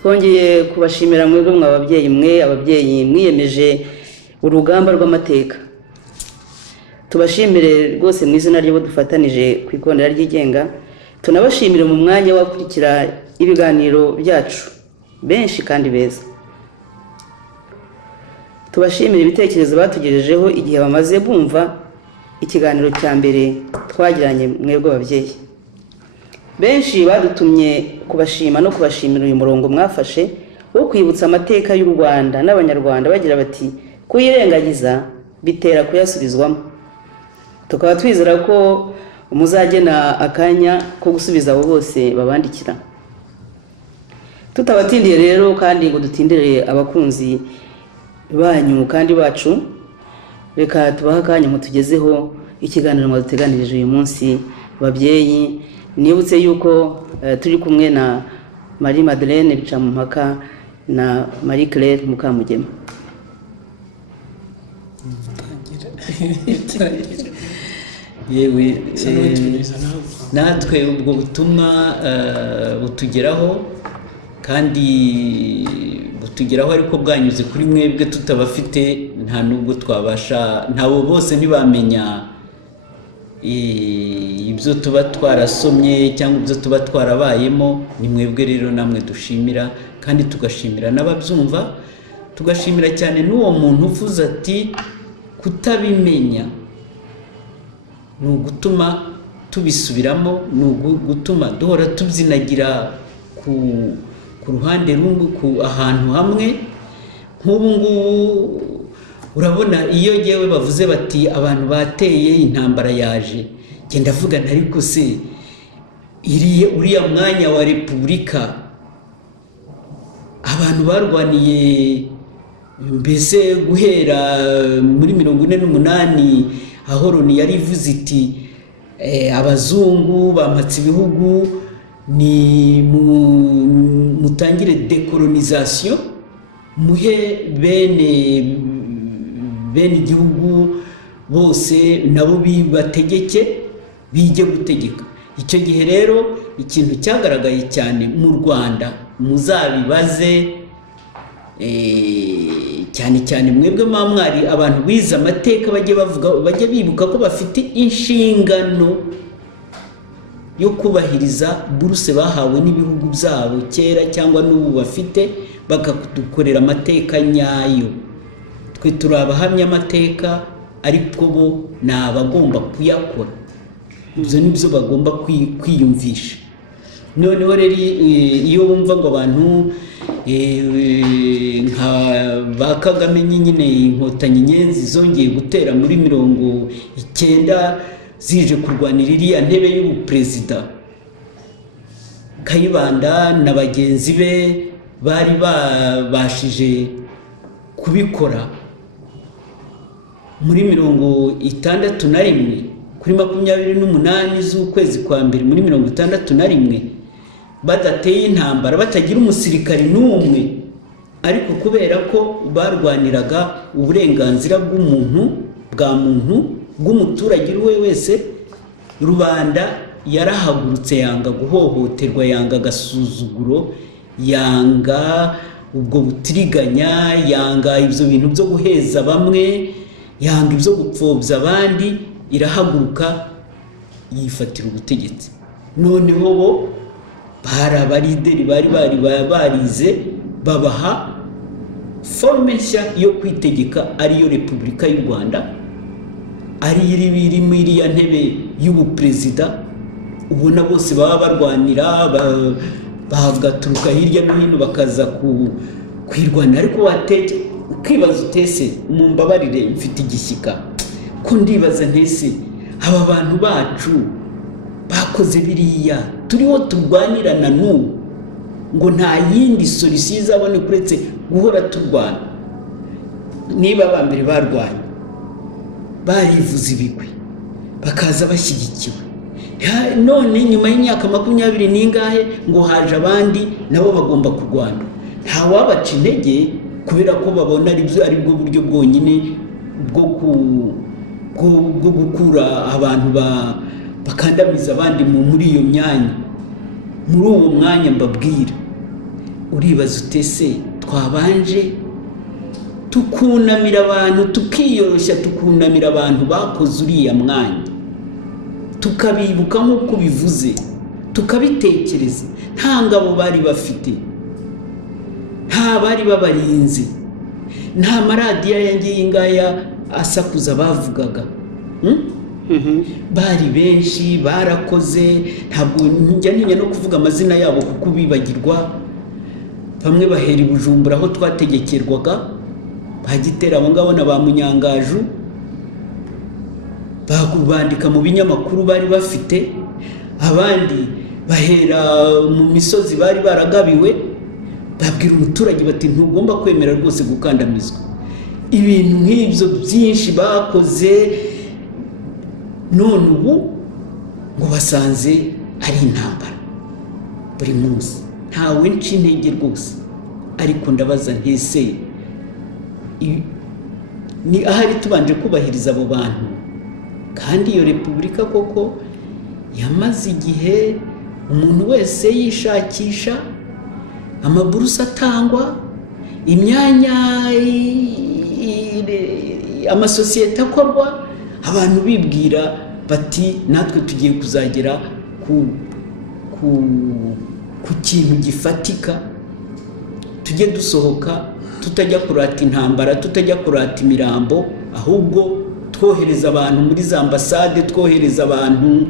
twongeye kubashimira mwebwe mw'ababyeyi mwe ababyeyi mwiyemeje urugamba rw'amateka. Tubashimire rwose mu izina ry'abo dufatanije ku ikondera ry'igenga, tunabashimire mu mwanya wakurikira ibiganiro byacu benshi kandi beza. Tubashimire ibitekerezo batugejejeho igihe bamaze bumva ikiganiro cya mbere twagiranye mwebwe ababyeyi. Benshi badutumye kubashima no kubashimira uyu murongo mwafashe wo kwibutsa amateka y'u Rwanda n'abanyarwanda bagira bati kuyirengagiza bitera kuyasubizwamo. Tukaba twizera ko muzagena akanya ko gusubiza abo bose babandikira. Tutabatindiye rero kandi ngo dutindire abakunzi banyu kandi bacu, reka tubaha akanya mutugezeho ikiganiro mwaduteganirije uyu munsi babyeyi. Nibutse yuko turi kumwe na Marie Madeleine Bicamumpaka na Marie Claire Mukamugema. Yewe natwe ubwo butumwa butugeraho kandi butugeraho ariko bwanyuze kuri mwebwe tutabafite nta nubwo twabasha, ntabo bose ntibamenya ibyo tuba twarasomye cyangwa ibyo tuba twarabayemo. Ni mwebwe rero namwe dushimira kandi tugashimira n'ababyumva, tugashimira cyane n'uwo muntu uvuze ati kutabimenya ni ugutuma tubisubiramo, ni ugutuma duhora tubyinagira ku ruhande rumwe, ahantu hamwe. Nk'ubu ngubu urabona iyo yewe bavuze bati abantu bateye intambara yaje, genda vuga ariko se uriya mwanya wa repubulika abantu barwaniye mbese guhera muri 48 aho Loni yari ivuze iti abazungu bampatse ibihugu ni mutangire decolonisation, muhe bene igihugu bose nabo bibategeke bijye gutegeka. Icyo gihe rero ikintu cyagaragaye cyane mu Rwanda, muzabibaze cyane cyane mwebwe mwari abantu bize amateka bajye bibuka ko bafite inshingano yo kubahiriza buruse bahawe n'ibihugu byabo kera cyangwa n'ubu bafite, bakadukorera amateka nyayo. Twe turi abahamya amateka ariko bo ni abagomba kuyakora, ibyo nibyo bagomba kwiyumvisha. Noneho rero iyo wumva ngo abantu nka ba Kagame nyine inkotanyi nyenzi zongeye gutera muri 90 zije kurwanira iriya ntebe y'ubuperezida, Kayibanda na bagenzi be bari babashije kubikora muri 61 kuri 28 z'ukwezi kwa mbere muri 61 badateye intambara, batagira umusirikari n'umwe, ariko kubera ko barwaniraga uburenganzira bw'umuturage uwe wese, rubanda yarahagurutse yanga guhohoterwa, yanga agasuzuguro, yanga ubwo butiriganya, yanga ibyo bintu byo guheza bamwe, yanga ibyo gupfobya abandi, irahaguruka yifatira ubutegetsi. Noneho bo bari abarideri bari barize, babaha forme nshya yo kwitegeka ariyo Repubulika y'u Rwanda, ari iri muri iriya ntebe y'ubuperezida. Ubona bose baba barwanira bagaturuka hirya no hino bakaza kwirwana, ariko ukibaza utese mumbabarire mfite igishyika ko ndibaza ntese aba bantu bacu bakoze biriya turiho turwanirana n'ubu ngo nta yindi solution izabone kuretse guhora turwana. Niba abambere barwanya barivuze ibigwi bakaza bashyigikiwe, none nyuma y'imyaka 20 n'ingahe ngo haje abandi nabo bagomba kurwana, nta wabaca intege kubera ko babona ari bwo buryo bwonyine bwo gukura abantu bakandamiza abandi muri iyo myanya. Muri uwo mwanya mbabwira uribaza utese twabanje tukunamira abantu, tukiyoroshya tukunamira abantu bakoze uriya mwanya, tukabibuka nk'uko bivuze, tukabitekereza. Nta ngabo bari bafite, nta bari babarinzi, nta maradiyo yangiye ingaya asakuza bavugaga. Bari benshi, barakoze, ntabwo njya ntinya no kuvuga amazina yabo kuko bibagirwa. Bamwe bahera i Bujumbura aho twategekerwaga, bagitera abo ngabo na ba Munyangaju, bandika mu binyamakuru bari bafite. Abandi bahera mu misozi bari baragabiwe, babwira umuturage bati ntugomba kwemera rwose gukandamizwa. Ibintu nk'ibyo byinshi bakoze, none ubu ngo basanze ari intambara buri munsi. Ntawe nca intege rwose, ariko ndabaza ntese ni ahari tubanje kubahiriza abo bantu? Kandi iyo repubulika koko yamaze igihe umuntu wese yishakisha, amaburusa atangwa, imyanya, amasosiyete akorwa, abantu bibwira bati natwe tugiye kuzagera ku kintu gifatika, tujye dusohoka tutajya kurata intambara, tutajya kurata imirambo, ahubwo twohereza abantu muri za ambasade, twohereza abantu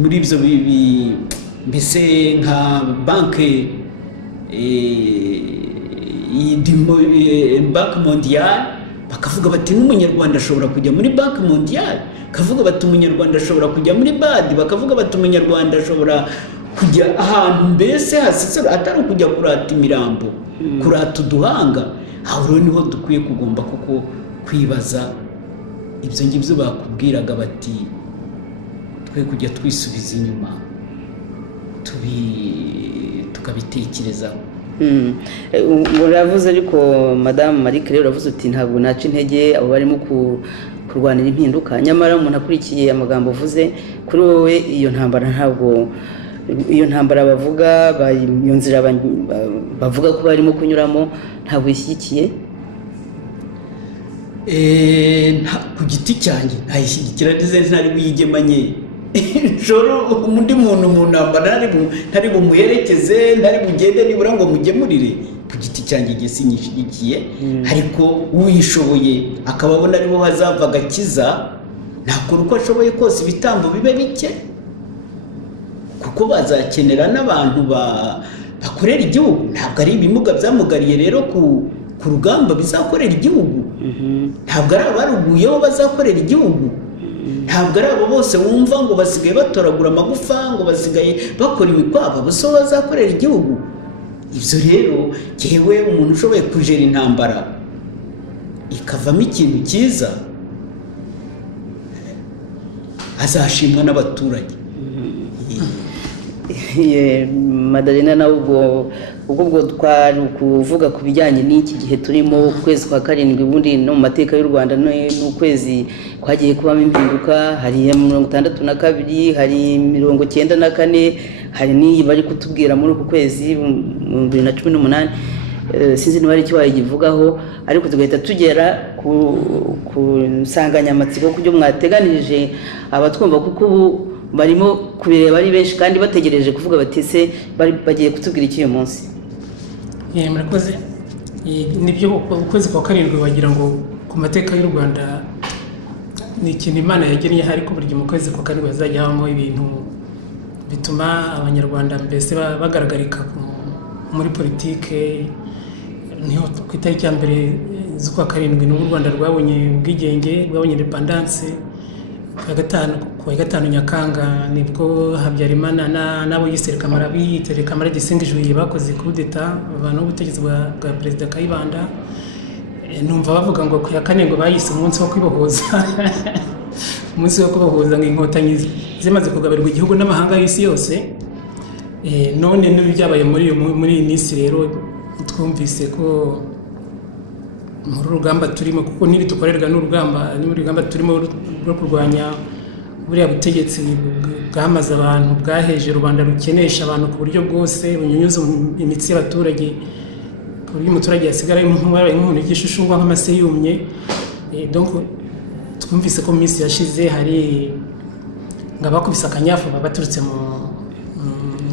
muri ibyo mbese nka banki mondiale, bakavuga bati n'umunyarwanda ashobora kujya muri banki mondiale, bakavuga bati umunyarwanda ashobora kujya muri badi, bakavuga bati umunyarwanda ashobora kujya ahantu mbese hasesera atari kujya kurata imirambo, kurata uduhanga. Aho rero niho dukwiye kugomba kuko kwibaza ibyo ngibyo bakubwiraga bati twe kujya twisubiza inyuma tukabitekerezaho. Uravuze ariko Madamu Marie Claire uravuze uti ntabwo naca intege abo barimo kurwanira impinduka. Nyamara umuntu akurikiye amagambo uvuze kuri wowe, iyo ntambara ntabwo, iyo ntambara bavuga, iyo nzira bavuga ko barimo kunyuramo ntabwo ishyigikiye. Ku giti cyanjye ntayishyigikira, ndetse ntari buyigemanye. Joro undi muntu mu ntambara ntari bumuherekeze, ntari bugende nibura ngo mugemurire. Ku giti cyanjye igihe sinyishyigikiye, ariko uyishoboye akaba abona ariho hazava agakiza, nakora uko ashoboye kose ibitambo bibe bike, kuko bazakenera n'abantu bakorera igihugu. Ntabwo ari ibimuga byamugariye rero ku rugamba bizakorera igihugu, ntabwo ari abaruguyeho bazakorera igihugu, ntabwo ari abo bose wumva ngo basigaye batoragura amagufa, ngo basigaye bakora imikwabo, bose bazakorera igihugu. Ibyo rero yewe umuntu ushoboye kujera intambara ikavamo ikintu cyiza azashimwa n'abaturage. Madalena, nawe ubwo twari kuvuga ku bijyanye n'iki gihe turimo, ukwezi kwa karindwi. Ubundi no mu mateka y'u Rwanda n'ukwezi kwagiye kubamo impinduka. Hari 62, hari 94, hari n'iyi bari kutubwira muri uku kwezi 2018. Sinzi niba ari icyo wayivugaho, ariko tugahita tugera ku nsanganyamatsiko ku byo mwateganirije abatwumva, kuko ubu barimo kubireba ari benshi kandi bategereje kuvuga bati se bagiye kutubwira iki uyu munsi. Murakoze. Nibyo ukwezi kwa karindwi wagira ngo ku mateka y'u Rwanda ni ikintu Imana yagennye, ariko buri mu kwezi kwa karindwi hazajya habamo ibintu bituma abanyarwanda mbese bagaragarika muri politike. Niho ku itariki ya mbere z'ukwa karindwi n'u Rwanda rwabonye ubwigenge, rwabonye independence. Ku wa gatanu Nyakanga nibwo Habyarimana n'abo Kamara Gisingijwe bakoze coup d'etat abantu ubutegetsi bwa Perezida Kayibanda. Numva bavuga ngo ku ya kane ngo bayise umunsi wo kwibohoza, umunsi wo kwibohoza nk'inkotanyi zimaze kugabirirwa igihugu n'amahanga y'isi yose. None n'ibyabaye muri iyi minsi rero twumvise ko muri urugamba turimo, kuko nibi dukorerwa n'urugamba turimo rwo kurwanya buriya butegetsi bwamaze abantu, bwaheje rubanda rukenesha abantu ku buryo bwose bunyunyuza imitsi y'abaturage ku buryo umuturage yasigara nk'umuntu y'igishushushungwa nk'amase yumye. Donc twumvise ko mu minsi yashize hari ngabakubise akanyafu baturutse mu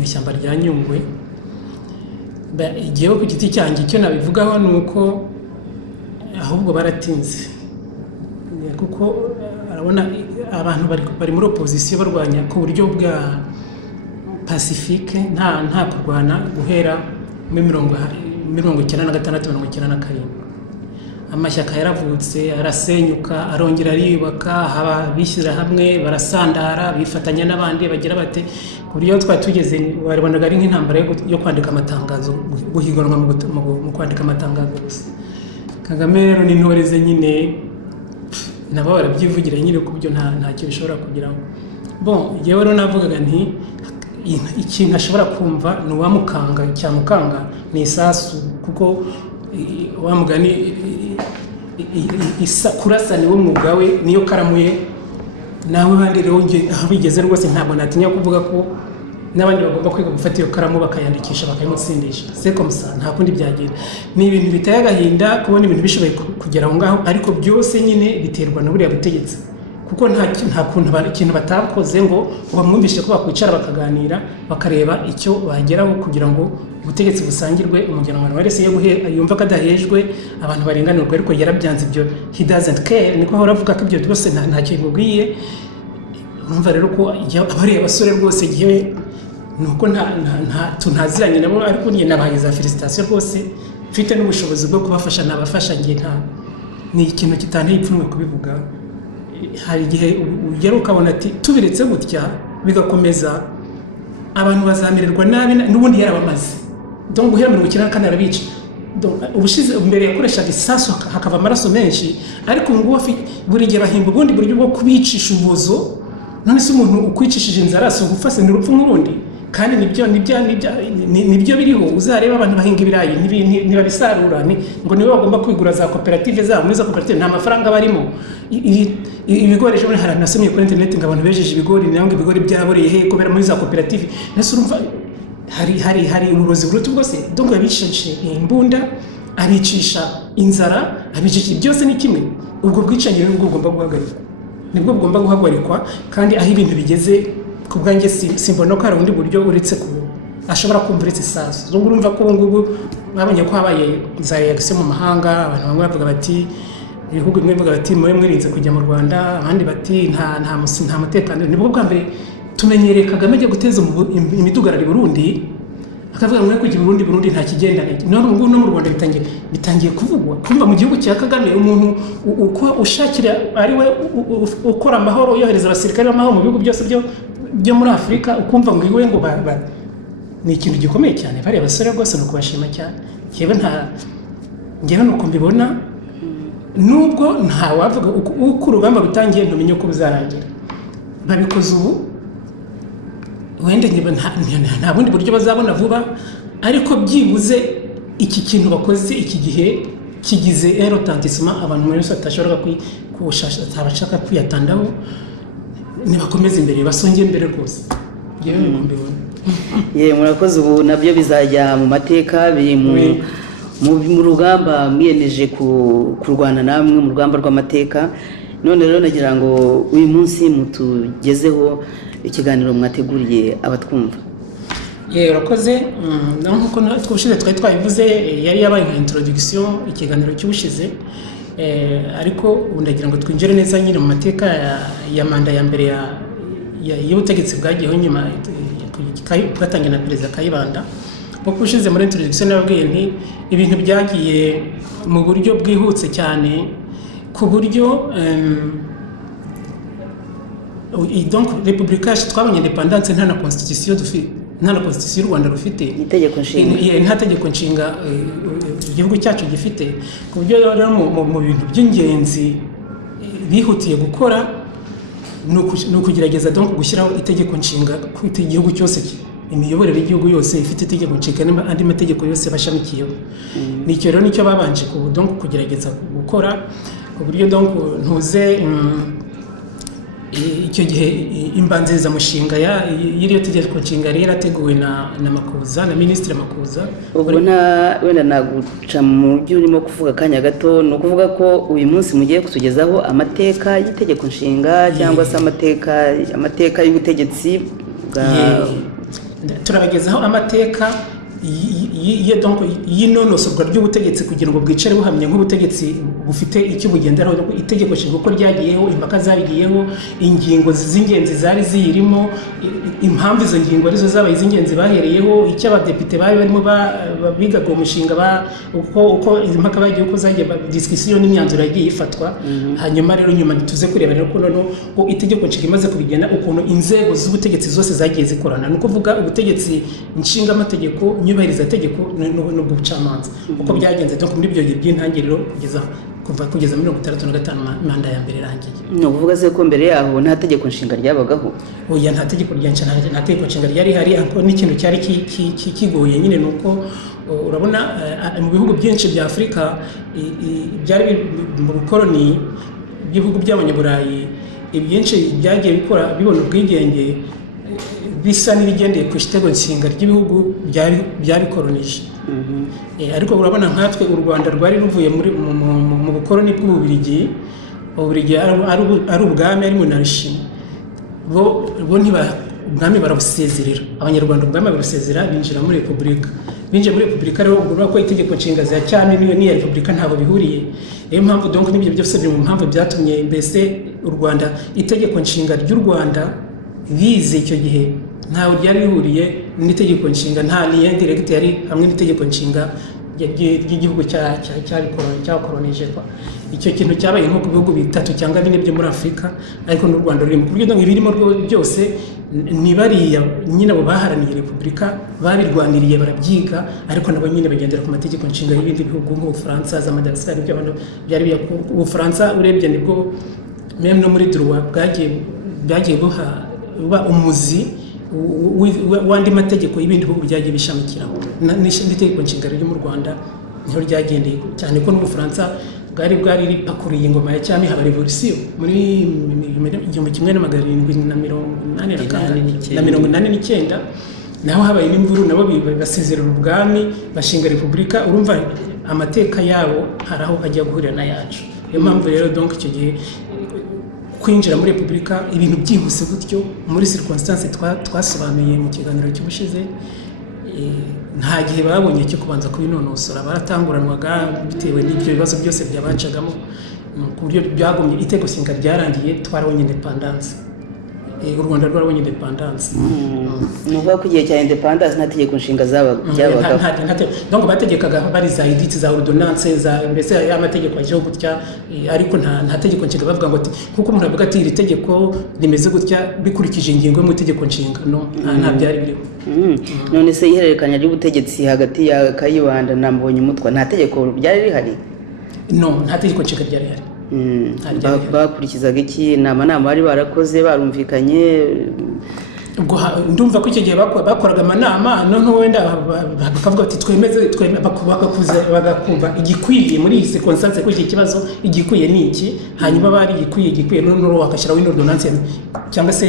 ishyamba rya Nyungwe. Igihe ku giti cyanjye icyo nabivugaho ni uko ahubwo baratinze, kuko arabona abantu bari muri opposition barwanya ku buryo bwa pacifique, nta kurwana guhera muri 1996. Amashyaka yaravutse arasenyuka arongera ariyubaka, haba bishyira hamwe barasandara bifatanya n'abandi bagira bate, kuriyo twatugeze waribonaga ari nk'intambara yo kwandika amatangazo, guhiganwa mu kwandika amatangazo gusa. Kagame rero ni ntoreze nyine nabo barabyivugira nyine ku byo ntacyo bishobora kugiraho. Bon, yewe rero navugaga nti ikintu ashobora kumva ni uwamukanga cyamukanga ni isasu, kuko wamugani kurasa niwo mwuga we niyo karamuye. Nawe bandi rero aho bigeze rwose ntabwo natinya kuvuga ko n'abandi bagomba kwiga gufata iyo karamu bakayandikisha bakayimutsindisha. C'est comme ça, nta kundi byagenda. Ni ibintu biteye agahinda kubona ibintu bishoboye kugera aho ngaho, ariko byose nyine biterwa na buriya butegetsi, kuko nta kuntu ikintu batakoze ngo bamwumvishe ko bakwicara bakaganira bakareba icyo bageraho kugira ngo ubutegetsi busangirwe umujyanama wese yumva ko adahejwe, abantu barenganurwa. Ariko yarabyanze ibyo, he doesn't care, niko ahora avuga ko ibyo byose ntacyo bimubwiye. Urumva rero ko abariya basore rwose igihe nuko ntaziranye nabo, ariko njye nabaye za felicitation rwose, mfite n'ubushobozi bwo kubafasha nabafasha. Njye ni ikintu kitanteye ipfunwe kubivuga. Hari igihe ugera ukabona ati tubiretse gutya bigakomeza abantu bazamererwa nabi, n'ubundi yarabamaze. Donc guhera 1994 arabica. Donc ubushize mbere yakoreshaga isasu hakava amaraso menshi, ariko ngo buri gihe bahimba ubundi buryo bwo kubicisha ubuzo. None se umuntu ukwicishije inzara so gufase n'urupfu nk'urundi, kandi nibyo biriho. Uzareba abantu bahinga ibirayi ntibabisarura, ngo niwe bagomba kwigura za koperative zabo. Muri za koperative nta mafaranga barimo. Ibigori ejo hari nasomye kuri internet ngo abantu bejeje ibigori, nango ibigori byaboreye he kubera muri za koperative. Nese urumva hari uburozi burutu bwose. Donc abicisha imbunda, abicisha inzara, abicisha byose ni kimwe. Ubwo bwicanye nibwo bugomba guhagarikwa, kandi aho ibintu bigeze ku bwanjye simbona ko hari undi buryo uretse ko ashobora kumva uretse isasu. Donc urumva ko ngubu babonye ko habaye za reaction mu mahanga, abantu bamwe bavuga bati ibihugu bimwe bivuga bati mwe mwirinze kujya mu Rwanda, abandi bati nta mutekano. Nibwo bwa mbere tumenyereye Kagame ajya guteza imidugararo Burundi, akavuga mwe kujya Burundi nta kigendanye. None ubu no mu Rwanda bitangiye kuvugwa. Kumva mu gihugu cya Kagame umuntu uko ushakira ari we ukora amahoro, yohereza abasirikare b'amahoro mu bihugu byose byo muri Afurika, ukumva ngo iwe ngo ni ikintu gikomeye cyane. Bari abasore rwose no kubashima cyane. Ngewe nuko mbibona, nubwo nta wavuga uko urugamba rutangiye ntumenye uko bizarangira. Babikoze ubu wende nta bundi buryo bazabona vuba, ariko byibuze iki kintu bakoze iki gihe kigize retentissement abantu muri sota ashobora abashaka kwiyatandaho. Nibakomeza imbere, basonge imbere rwose. Ngewe nuko mbibona. Murakoze. Ubu nabyo bizajya mu mateka, biri mu rugamba mwiyemeje kurwana namwe mu rugamba rw'amateka. None rero nagira ngo uyu munsi mutugezeho ikiganiro mwateguriye abatwumva. Urakoze. Nkuko twubushize twari twabivuze, yari yabaye nka introduction ikiganiro cy'ubushize, ariko ubu ndagira ngo twinjire neza nyine mu mateka ya manda ya mbere y'ubutegetsi bwagiyeho nyuma bwatangiye na Perezida Kayibanda. Nkuko ushize muri introduction nababwiye nti ibintu byagiye mu buryo bwihutse cyane, ku buryo donc Repubulika yacu twabonye independence nta na constitution dufite, nta na constitution y'u Rwanda rufite, itegeko nshinga nta tegeko nshinga igihugu cyacu gifite. Ku buryo rero mu bintu by'ingenzi bihutiye gukora ni ukugerageza donc gushyiraho itegeko nshinga ku igihugu cyose, imiyoborere y'igihugu yose ifite itegeko nshinga n'andi mategeko yose bashamikiyeho. Nicyo rero nicyo babanje donc kugerageza gukora, ku buryo donc ntuze icyo gihe imbanzirizamushinga y'iriyo tegeko nshinga yari yarateguwe na Makuza, na Minisitiri Makuza. ubwo wenda naguca mu buryo urimo kuvuga akanya gato, ni ukuvuga ko uyu munsi mugiye kutugezaho amateka y'itegeko nshinga cyangwa se amateka y'ubutegetsi bwa turabagezaho amateka y'inonosorwa ry'ubutegetsi kugira ngo bwicare buhamye nk'ubutegetsi bufite icyo bugenderaho, itegeko nshinga uko ryagiyeho, impaka zabigiyeho, ingingo z'ingenzi zari ziyirimo, impamvu izo ngingo arizo zabaye iz'ingenzi bahereyeho, icyo abadepite bari barimo bigaga uwo mushinga, uko izi mpaka bagiye, uko zagiye discussion n'imyanzuro yagiye ifatwa. Hanyuma rero nyuma tuze kureba rero ko noneho ko itegeko nshinga imaze kubigena ukuntu inzego z'ubutegetsi zose zagiye zikorana, ni ukuvuga ubutegetsi nshinga amategeko, nyubahiriza tegeko n'ubucamanza uko byagenze muri ibyo gihe by'intangiriro kugeza muri 65 manda ya mbere irangiye. ni ukuvuga se ko mbere yaho nta tegeko nshinga ryabagaho? Oya, nta tegeko nshinga ryari hari, ariko n'ikintu cyari kigoye nyine ni uko urabona mu bihugu byinshi bya Afurika byari mu bukoloni bw'ibihugu by'abanyaburayi, ibyinshi byagiye bibona ubwigenge bisa n'ibigendeye ku itegeko nshinga ry'ibihugu byabikolonije. Ariko urabona nkatwe u Rwanda rwari ruvuye mu bukoloni bw'Ububiligi, Ububiligi ari ubwami, ari monarchie, bo ubwami barabusezerera, abanyarwanda ubwami barabusezera, binjira muri repubulika. Binjiye muri repubulika rero urabona ko itegeko nshinga za cyami n'iya repubulika ntabwo bihuriye. Niyo mpamvu donc n'ibyo byose biri mu mpamvu byatumye mbese u Rwanda, itegeko nshinga ry'u Rwanda bize icyo gihe ntawe ryari bihuriye n'itegeko nshinga, nta liye direct yari hamwe n'itegeko nshinga ry'igihugu cyakolonije. Icyo kintu cyabaye nko ku bihugu bitatu cyangwa bine byo muri Afurika, ariko n'u Rwanda rurimo. Ku buryo ibirimo byose ni bariya nyine abo baharaniye repubulika babirwaniriye barabyiga, ariko nabo nyine bagendera ku mategeko nshinga y'ibindi bihugu nk'Ubufaransa, za Madagascar, ibyo abantu byari Ubufaransa urebye nibwo meme no muri droit bwagiye buba umuzi wandi mategeko y'ibindi bihugu byagiye bishamikiraho. N'itegeko nshinga ryo mu Rwanda niho ryagendeye cyane, ko n'Ubufaransa bwari ripakuriye ingoma ya cyami, haba revolution muri 1789 naho habaye n'imvuru, nabo basezerera ubwami bashinga repubulika. Urumva amateka yabo hari aho ajya guhurira na yacu. Niyo mpamvu rero donc icyo gihe kwinjira muri repubulika ibintu byihuse gutyo muri circonstance twasobanuye mu kiganiro cy'ubushize, nta gihe babonye cyo kubanza kubinonosora, baratanguranwaga bitewe n'ibyo bibazo byose byabacagamo, ku buryo byagomye itegeko nshinga ryarangiye twarabonye independence. U Rwanda rwarabonye independence. Ni ukuvuga ko igihe cya independence nta tegeko nshinga byabagaho, donc bategekaga bari za edits za ordonnance za mbese amategeko aje gutya, ariko nta tegeko nshinga bavuga ngo ati kuko umuntu avuga ati iri tegeko rimeze gutya bikurikije ingingo yo mu tegeko nshinga, no, nta byari biriho. None se ihererekanya ry'ubutegetsi hagati ya Kayibanda na Mbonyumutwa nta tegeko ryari rihari? No, nta tegeko nshinga ryari rihari. Bakurikizaga iki? Inama bari barakoze barumvikanye? Ubwo ndumva ko icyo gihe bakoraga amanama, noneho wenda bakavuga ati twemeze bagakumva igikwiye muri iyi circonstance ko iki kibazo igikwiye ni iki, hanyuma bari igikwiye noneho bakashyiraho ino ordonnance cyangwa se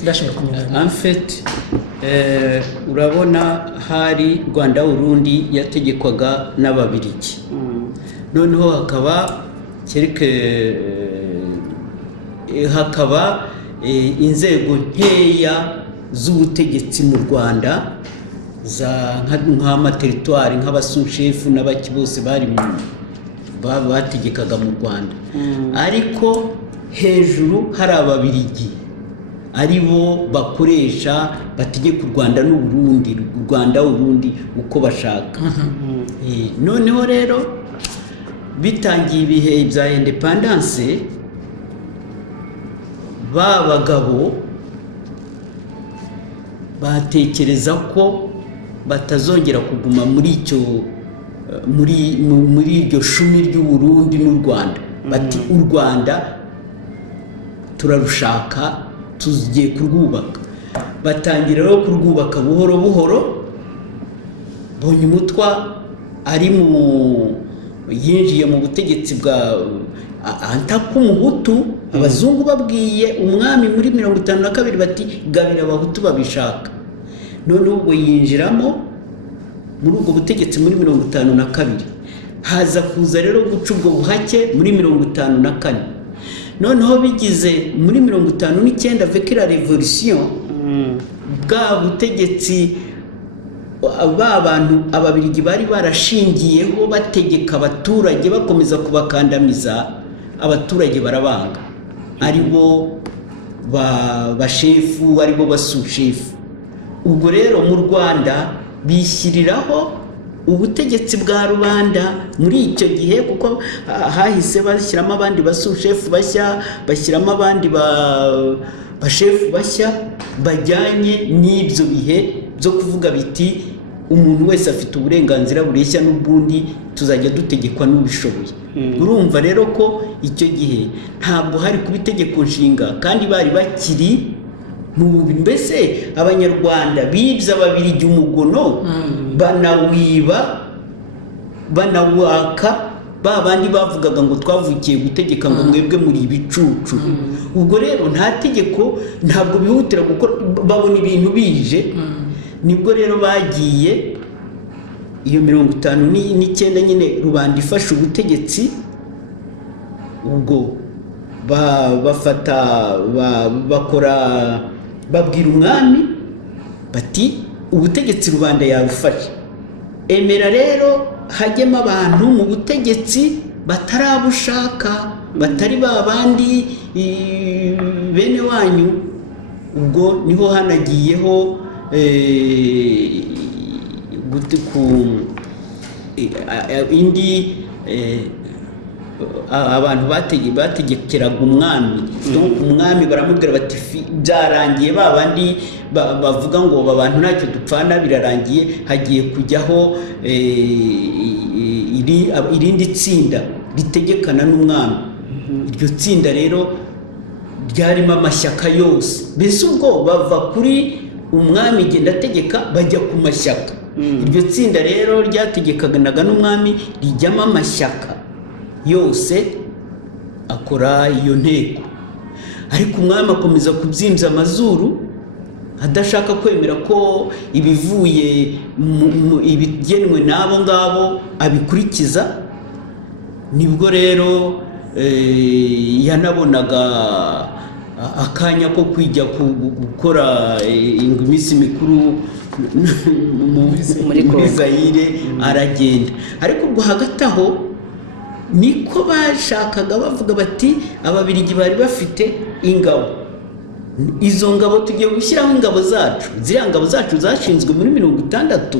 kirashobora kunyurana. En fait urabona hari Rwanda Burundi yategekwaga n'Ababiligi, noneho hakaba inzego nkeya z'ubutegetsi mu Rwanda nk'amateritwari nk'abasushefu n'abaki bose bategekaga mu Rwanda, ariko hejuru hari Ababiligi ari bo bakoresha bategeka u Rwanda n'Uburundi, Rwanda Burundi uko bashaka. Noneho rero bitangiye ibihe bya independence, ba bagabo batekereza ko batazongera kuguma muri iryo shumi ry'Uburundi n'u Rwanda. Bati u Rwanda turarushaka, tugiye kurwubaka. Batangira rero kurwubaka buhoro buhoro. Mbonyumutwa yinjiye mu butegetsi antakumuhutu abazungu babwiye umwami muri 52 bati gabira abahutu babishaka, none ubwo yinjiramo muri ubwo butegetsi muri 52, haza kuza rero guca ubwo buhake muri 54, noneho bigize muri 59 avec la révolution bwa butegetsi abantu ababirigi bari barashingiyeho bategeka abaturage bakomeza kubakandamiza, abaturage barabanga, aribo bashefu aribo basushefu. Ubwo rero mu Rwanda bishyiriraho ubutegetsi bwa rubanda muri icyo gihe, kuko hahise bashyiramo abandi basushefu bashya, bashyiramo abandi bashefu bashya bajyanye n'ibyo bihe byo kuvuga biti umuntu wese afite uburenganzira bureshya n'ubundi tuzajya dutegekwa n'ubishoboye. Urumva rero ko icyo gihe ntabwo hari kuba itegeko nshinga kandi bari bakiri mu mbese abanyarwanda bibye ababirigi umugono banawiba banawaka babandi bavugaga ngo twavukiye gutegeka ngo mwebwe muri ibicucu. Ubwo rero nta tegeko, ntabwo bihutira gukora, babona ibintu bije, nibwo rero bagiye iyo 59 nyine rubanda ifashe ubutegetsi. Ubwo bafata bakora babwira umwami bati ubutegetsi rubanda yabufashe, emera rero hajyemo abantu mu butegetsi batarabushaka, batari babandi bene wanyu. Ubwo niho hanagiyeho indi abantu bategekeraga umwami, umwami baramubwira bati byarangiye, babandi bavuga ngo abantu ntacyo dupfana birarangiye, hagiye kujyaho irindi tsinda ritegekana n'umwami. Iryo tsinda rero ryarimo amashyaka yose, mbese ubwo bava kuri umwami genda ategeka bajya ku mashyaka. Iryo tsinda rero ryategekanaga n'umwami rijyamo amashyaka yose akora iyo nteko, ariko umwami akomeza kubyimbya amazuru adashaka kwemera ko ibivuye ibigenwe n'abo ngabo abikurikiza. Nibwo rero yanabonaga akanya ko kwijya gukora iminsi mikuru muri Zaire, aragenda. Ariko ubwo hagati aho niko bashakaga bavuga bati ababirigi bari bafite ingabo, izo ngabo tugiye gushyiraho ingabo zacu, ziriya ngabo zacu zashinzwe muri 60.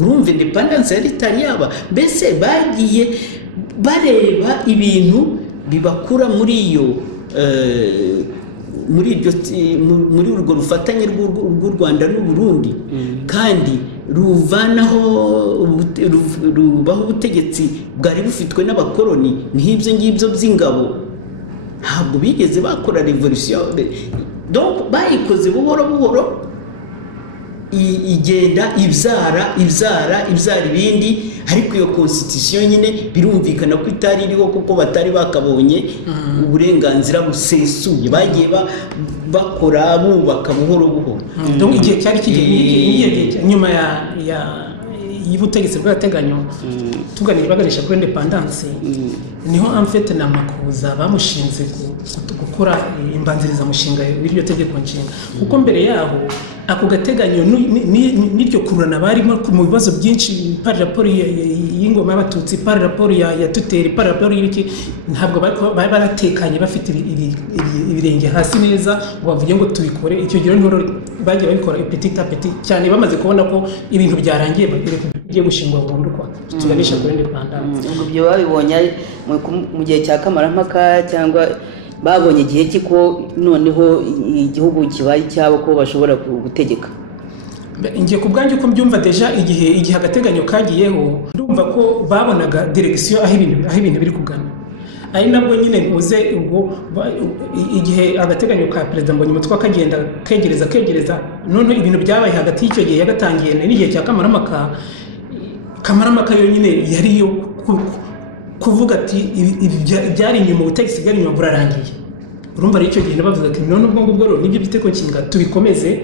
Urumva independence yari itari yaba, mbese bagiye bareba ibintu bibakura muri iyo muri urwo rufatanye rw'u Rwanda n'u Burundi, kandi rubaho ubutegetsi bwari bufitwe n'abakoloni nk'ibyo ngibyo by'ingabo. Ntabwo bigeze bakora revolution, donc bayikoze buhoro buhoro, igenda ibyara ibindi. Ariko iyo constitution nyine birumvikana ko itari iriho kuko batari bakabonye uburenganzira busesuye, bagiye bakora bubaka buhoro buhoro. Donc igihe cyari kigiye nyuma y'ubutegetsi bw'agateganyo tuganira baganisha kuri independence, niho amfete na Makuza bamushinze gukora imbanziriza mushinga w'iryo tegeko nshinga, kuko mbere yaho ako gateganyo n'iryo kurana barimo mu bibazo byinshi, par rapport y'ingoma y'abatutsi, par rapport ya tuteri, par rapport y'iki, ntabwo bari baratekanye bafite ibirenge hasi neza ngo bavuge ngo tubikore. Icyo gihe niho bagiye babikora petit à petit cyane, bamaze kubona ko ibintu byarangiye bigiye gushingwa burundu kwa tuganisha kuri independence. Ngo byo babibonye mu gihe cya kamarampaka, cyangwa babonye igihe kiko noneho igihugu kibaye cyabo ko bashobora gutegeka. Ngiye ku bwanjye uko mbyumva deja igihe agateganyo kagiyeho, ndumva ko babonaga direction aho ibintu biri kugana, ari nabwo nyine ntuze ubwo igihe agateganyo ka Perezida Mbonyumutwa kagenda kegereza none ibintu byabaye hagati y'icyo gihe yagatangiye n'igihe cya kamarampaka yo nyine yari yo kuvuga ati ibi byari inyuma ubutegetsi bwari inyuma burarangiye. Urumva rero icyo gihe bavuga ati none ubwo ngubwo rero nibyo byiteko nshinga tubikomeze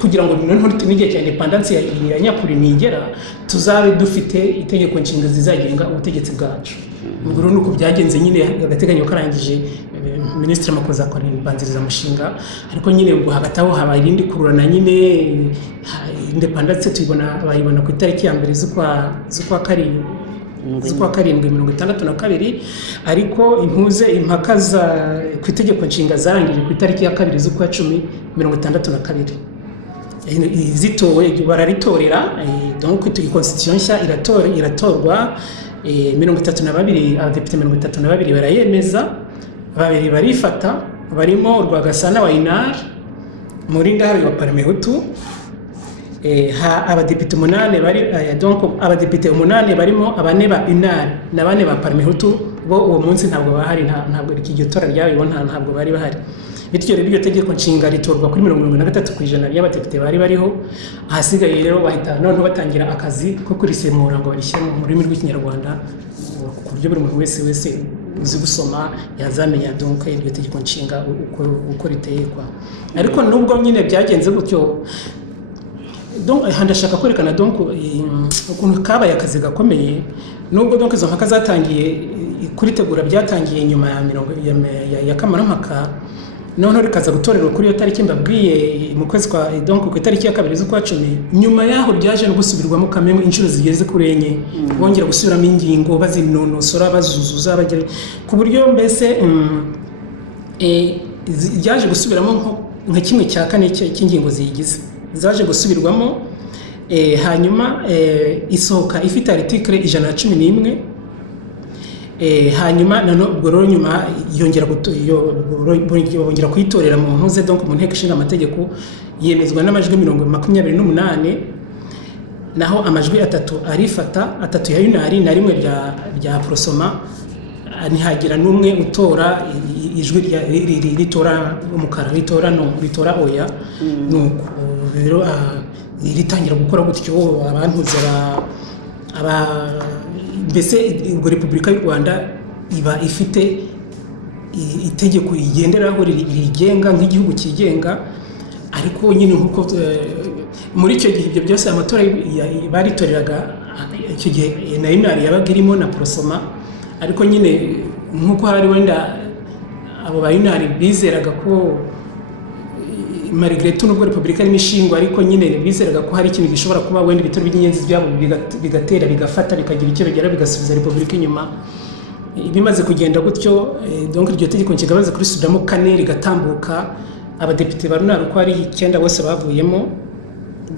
kugira ngo noneho n'igihe cya independence ya nyakuri nigera tuzabe dufite itegeko nshinga zizagenga ubutegetsi bwacu. Ubwo rero nuko byagenze nyine agateganyo karangije Minisitiri Makoza akora imbanziriza mushinga, ariko nyine ubwo hagati aho habaye irindi kururana nyine independence bayibona ku itariki ya mbere z'ukwa karindwi 1962, ariko impaka ku itegeko nshinga zarangije ku itariki ya 2 z'ukwa 10 1962. Zitowe bararitorera, donc constitution nshya iratorwa 32 abadepite 32 barayemeza, babiri barifata barimo Rwagasana wa Inar muri ndahari wa Parmehutu. Abadepite 8 bari donc abadepite 8 barimo abane ba Inar na bane ba Parmehutu, bo uwo munsi ntabwo bahari, ntabwo iki tora ryabo ntabwo bari bahari. Bityo rero iryo tegeko nshinga ritorwa kuri 93% y'abadepite bari bariho. Ahasigaye rero bahita noneho batangira akazi ko kurisemura ngo barishyire mu rurimi rw'ikinyarwanda ku buryo buri muntu wese uzi gusoma yazamenya donc iryo tegeko nshinga uko ritekwa. Ariko nubwo nyine byagenze gutyo, donc handashaka kwerekana donc ukuntu kabaye akazi gakomeye, nubwo donc izo mpaka zatangiye kuritegura byatangiye nyuma ya kamarampaka, noneho rikaza gutorerwa kuri iyo tariki mbabwiye mu kwezi kwa donc ku itariki ya 2 z'ukwa 10. Nyuma yaho ryaje no gusubirwamo kamwe inshuro zigeze kuri enye, bongera gusubiramo ingingo bazinonosora bazuzuza bagere ku buryo mbese ryaje gusubiramo nka kimwe cya kane cy'ingingo ziyigize zaje gusubirwamo. Hanyuma isohoka ifite article 111. Hanyuma ubwo rero nyuma bongera kuyitorera mu ntuze donc mu nteko ishinga amategeko, yemezwa n'amajwi 28, naho amajwi 3 arifata, 3 ya Unari na rimwe rya Prosoma. Ntihagira n'umwe utora ijwi ritora umukara, ritora oya. Nuko rero ritangira gukora gutyo, abantu mbese ngo Repubulika y'u Rwanda iba ifite itegeko igenderaho rigenga nk'igihugu kigenga. Ariko nyine nkuko muri icyo gihe ibyo byose amatora baritoreraga icyo gihe na Unari yabaga irimo na Prosoma, ariko nyine nkuko hari wenda abo ba Unari bizeraga ko malgré tout nubwo Repubulika irimo ishingwa, ariko nyine bizeraga ko hari ikintu gishobora kuba wenda ibitero by'inyenzi byabo bigatera bigafata bikagira icyo bigera bigasubiza Repubulika inyuma. Bimaze kugenda gutyo, donc iryo tegeko nshinga baze kurisubiramo 4 rigatambuka. Abadepite ba Runari uko ari 9 bose bavuyemo,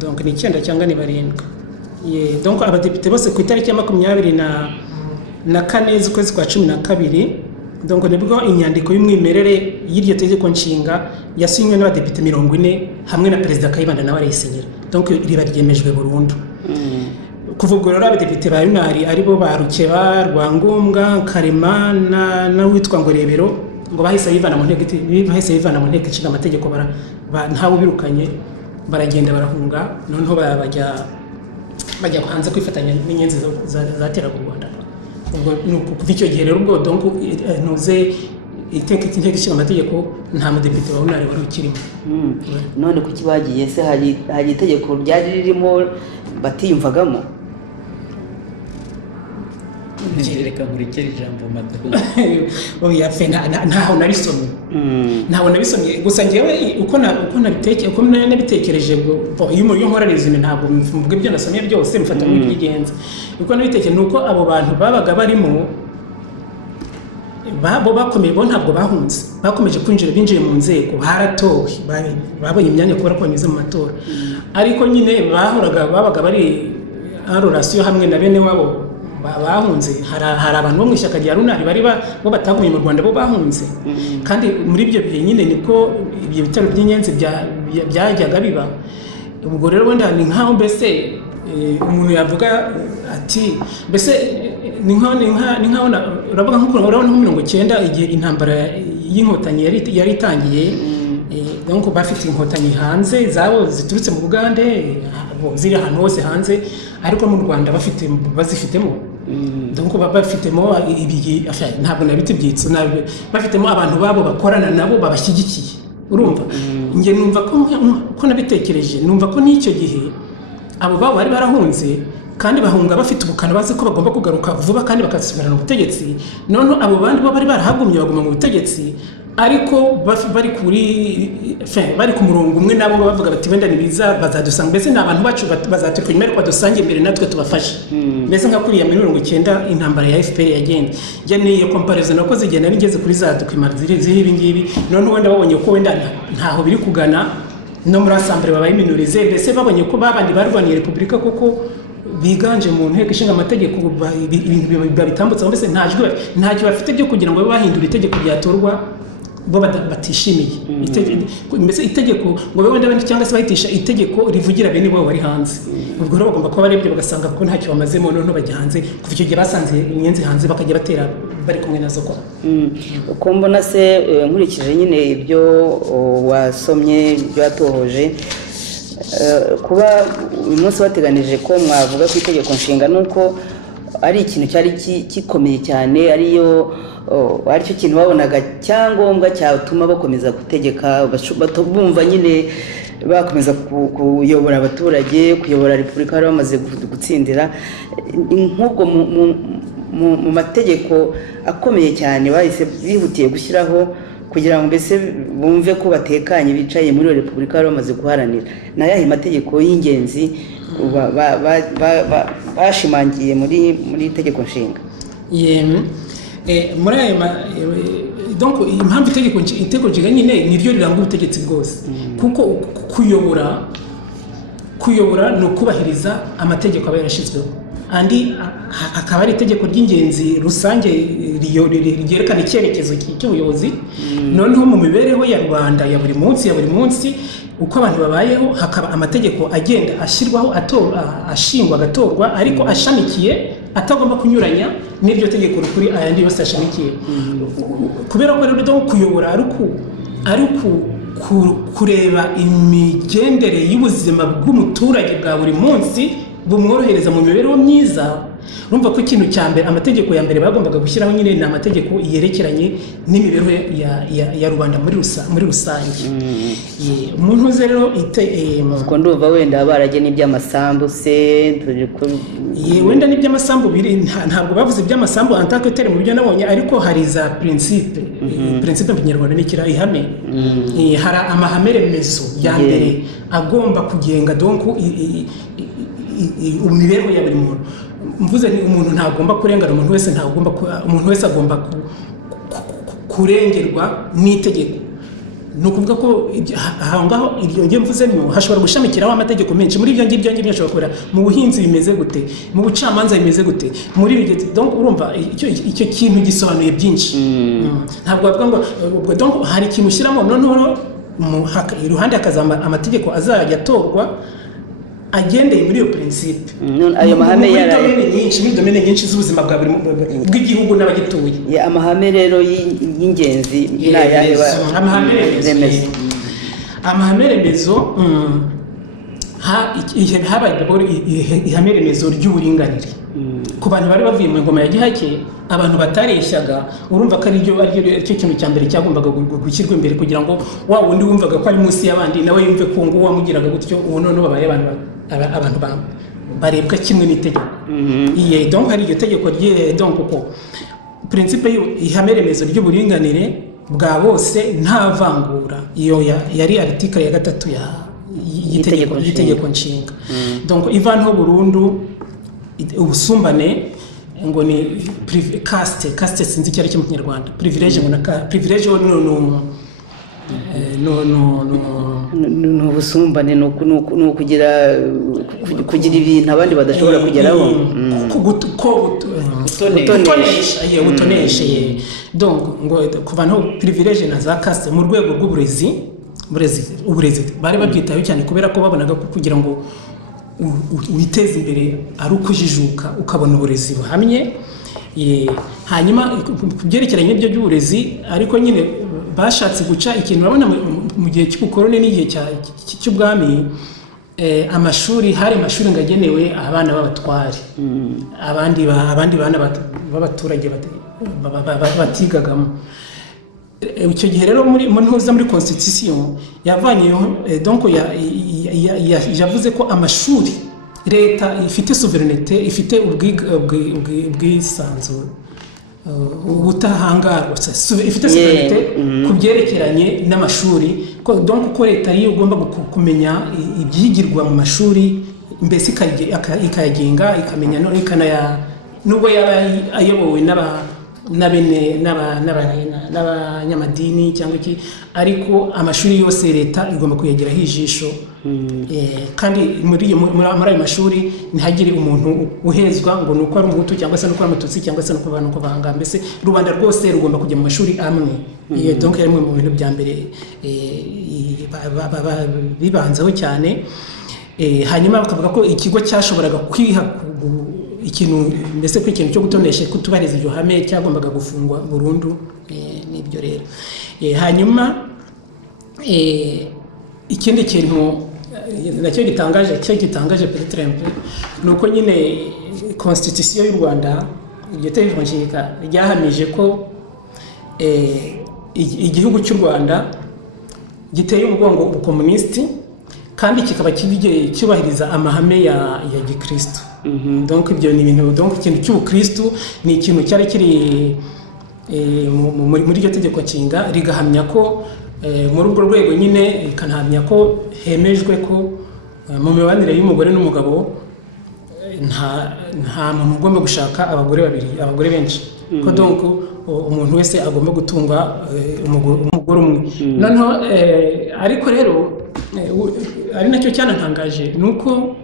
donc ni 9 cyangwa ni 7. Donc abadepite bose ku itariki ya 24 z'ukwezi kwa 12, donc nibwo inyandiko y'umwimerere y'iryo tegeko nshinga yasinywe n'abadepite 40 hamwe na Perezida Kayibanda nawe arayisinyira, donc riba ryemejwe burundu. Kuva ubwo rero abadepite ba Unari aribo ba Rukeba, Rwangombwa, Karema na witwa ngo Rebero ngo bahise bivana mu nteko ishinga amategeko, ntawe birukanye, baragenda barahunga, noneho bajya hanze kwifatanya n'inyenzi zateraga u Rwanda. Ubwo kuva icyo gihe rero ubwo donc ntuze iteko ishinga amategeko nta mudepite wa Unari wari ukirimo. None kuki bagiye se? hari itegeko ryari ririmo batiyumvagamo? Reka nkurikira ijambo Maduro. Oya fe ntaho narisomye, ntaho nabisomye. Gusa ngewe uko nabitekereje, iyo nkoraniza ntabwo mvuga ibyo nasomye byose, mfata mu by'ingenzi. Uko nabitekereje nuko abo bantu babaga barimo bo bakomeye, bo ntabwo bahunze, bakomeje binjiye mu nzego, baratowe, babonye imyanya kubera ko banyuze mu matora. Ariko nyine babaga bari relation hamwe na bene wabo bahunze. Hari abantu bo mu ishyaka rya Runari bari bo bataguye mu Rwanda, bo bahunze. Kandi muri ibyo bihe nyine niko ibyo bitero by'inyenzi byajyaga biba. Ubwo rero wenda ni nkaho mbese umuntu yavuga ati mbese ni nkaho uravuga nko urabona nko 1990 igihe intambara y'inkotanyi yari itangiye, donc bafite inkotanyi hanze zabo ziturutse mu Bugande, ziri ahantu hose hanze, ariko mu Rwanda bazifitemo donc baba bafitemo ntabwo nabita ibyitso bafitemo abantu babo bakorana nabo babashyigikiye urumva njye numva ko nabitekereje numva ko n'icyo gihe abo babo bari barahunze kandi bahunga bafite ubukana bazi ko bagomba kugaruka vuba kandi bakasubirana ubutegetsi none abo bandi bo bari barahagumye baguma mu butegetsi ariko bari ku murongo umwe nabo bavuga bati wenda nibiza bazadusanga mbese n'abantu bacu bazaturuka nyuma ariko badusange imbere natwe tubafashe mbese nka kuriya muri 90 intambara ya FPR yagenda jyaniye comparison nako zigenda nigeze kuri za document ziri ibi ngibi none wenda babonye ko wenda ntaho biri kugana no muri assemblée babaye minorize mbese babonye ko babandi barwaniye repubulika kuko biganje mu nteko ishinga amategeko ibintu bitambutse mbese ntacyo bafite byo kugira ngo bahindure itegeko ryatorwa bo batishimiye mbese itegeko ngo babe wenda cyangwa se bahitisha itegeko rivugira bene bo bari hanze ubwo rero bagomba kuba barebye bagasanga ko ntacyo bamazemo none bajya hanze kuva icyo gihe basanze inyenzi hanze bakajya batera bari kumwe nazo kwa uko mbona se nkurikije nyine ibyo wasomye ibyo watohoje kuba uyu munsi bateganije ko mwavuga ku itegeko nshinga nuko ari ikintu cyari gikomeye cyane aricyo kintu babonaga cyangombwa cyatuma bakomeza gutegeka bumva nyine bakomeza kuyobora abaturage kuyobora repubulika bari bamaze gutsindira nk'ubwo mu mategeko akomeye cyane bahise bihutiye gushyiraho kugira ngo mbese bumve ko batekanye bicaye muri repubulika bari bamaze guharanira n'ayahe mategeko y'ingenzi bashimangiye muri itegeko nshinga muri ayo donc impamvu itegeko nshinga nyine niryo riranga ubutegetsi bwose kuko kuyobora ni ukubahiriza amategeko aba yarashyizweho andi akaba ari itegeko ry'ingenzi rusange ryerekana icyerekezo cy'ubuyobozi noneho mu mibereho ya rubanda ya buri munsi uko abantu babayeho hakaba amategeko agenda ashyirwaho ashingwa agatorwa ariko ashamikiye atagomba kunyuranya n'iryo tegeko rikuri ayandi yose ashamikiye kubera ko rero kuyobora ari kureba imigendere y'ubuzima bw'umuturage bwa buri munsi bumworohereza mu mibereho myiza urumva ko ikintu cya mbere amategeko ya mbere bagombaga gushyiraho nyine ni amategeko yerekeranye n'imibereho ya rubanda muri rusange umuntu uze rero ubwo ndumva wenda baragena iby'amasambu se wenda n'iby'amasambu ntabwo bavuze iby'amasambu antaketere mu byo nabonye ariko hari za principe mu kinyarwanda n'ikira ihame hari amahame remezo ya mbere agomba kugenga donc imibereho ya buri muntu mvuze ni umuntu ntagomba kurengana umuntu wese agomba kurengerwa n'itegeko ni ukuvuga ko aho ngaho iryo ngiye mvuzemo hashobora gushamikiraho amategeko menshi muri ibyo ngibyo ashobora kubera mu buhinzi bimeze gute mu bucamanza bimeze gute muri ibyo donc urumva icyo kintu gisobanuye byinshi ntabwo bavuga ngo ubwo donc hari ikintu ushyiramo noneho iruhande hakaza amategeko azajya atorwa agendeye muri iyo principe ayo mahame yaraye muri domene nyinshi z'ubuzima bwa buri bw'igihugu n'abagituye amahame rero y'ingenzi n'ayahe amahame remezo habaye ihame remezo ry'uburinganire ku bantu bari bavuye mu ngoma ya gihake abantu batareshyaga urumva ko ari cyo kintu cya mbere cyagombaga gushyirwa imbere kugira ngo wa wundi wumvaga ko ari munsi y'abandi nawe yumve ko ngo wamugiraga gutyo ubu none babaye abantu barebwa kimwe n'itegeko donc hari iryo tegeko donc uko principe ihame remezo ry'uburinganire bwa bose nta vangura iyo yari article ya 3 y'itegeko nshinga donc ivanho burundu ubusumbane ngo ni caste sinzi cyari cyo mu Kinyarwanda privilege ngo na privilege no ubusumbane no kugira ibintu abandi badashobora kugeraho gutonesha donc ngo kuvanho privilege na za caste mu rwego rw'uburezi bari babyitaho cyane kubera ko babonaga kugira ngo witeze imbere ari ukujijuka ukabona uburezi buhamye hanyuma kubyerekeranye n'ibyo by'uburezi ariko nyine bashatse guca ikintu babona mu gihe cy'ubukoroni n'igihe cy'ubwami amashuri hari amashuri ngagenewe abana b'abatware abandi bana b'abaturage batigagamo. Icyo gihe rero muri ntuza muri constitution yavanyeho donc yavuze ko amashuri leta ifite souverinete ifite ubwisanzure ubutahangarwa ifite souverinete ku byerekeranye n'amashuri donc ko leta yiyo ugomba kumenya ibyigirwa mu mashuri mbese ikayagenga ikamenya nubwo yaba ayobowe n'abanyamadini cyangwa iki, ariko amashuri yose leta igomba kuyageraho ijisho. Kandi muri ayo mashuri ntihagire umuntu uhezwa ngo nuko ari umuhutu cyangwa se nuko ari umututsi cyangwa se nuko abantu banga, mbese rubanda rwose rugomba kujya mu mashuri amwe. Donc yari mu bintu bya mbere bibanzaho cyane. Hanyuma bakavuga ko ikigo cyashoboraga kwiha ikintu mbese ko ikintu cyo gutonesha kutubariza iryo hame cyagombaga gufungwa burundu. Nibyo rero hanyuma ikindi kintu nacyo gitangaje peut-être nuko nyine constitution y'u Rwanda iryo tegeko nshinga ryahamije ko igihugu cy'u Rwanda giteye umugongo ubukomunisiti kandi kikaba cyubahiriza amahame ya gikristo. Donc ibyo ni ibintu, donc ikintu cy'ubukristo ni ikintu cyari kiri muri iryo tegeko nshinga rigahamya ko muri urwo rwego nyine ikanahamya ko hemejwe ko mu mibanire y'umugore n'umugabo nta muntu ugomba gushaka abagore benshi, ko donc umuntu wese agomba gutunga umugore umwe. Noneho ariko rero ari nacyo cyanantangaje nuko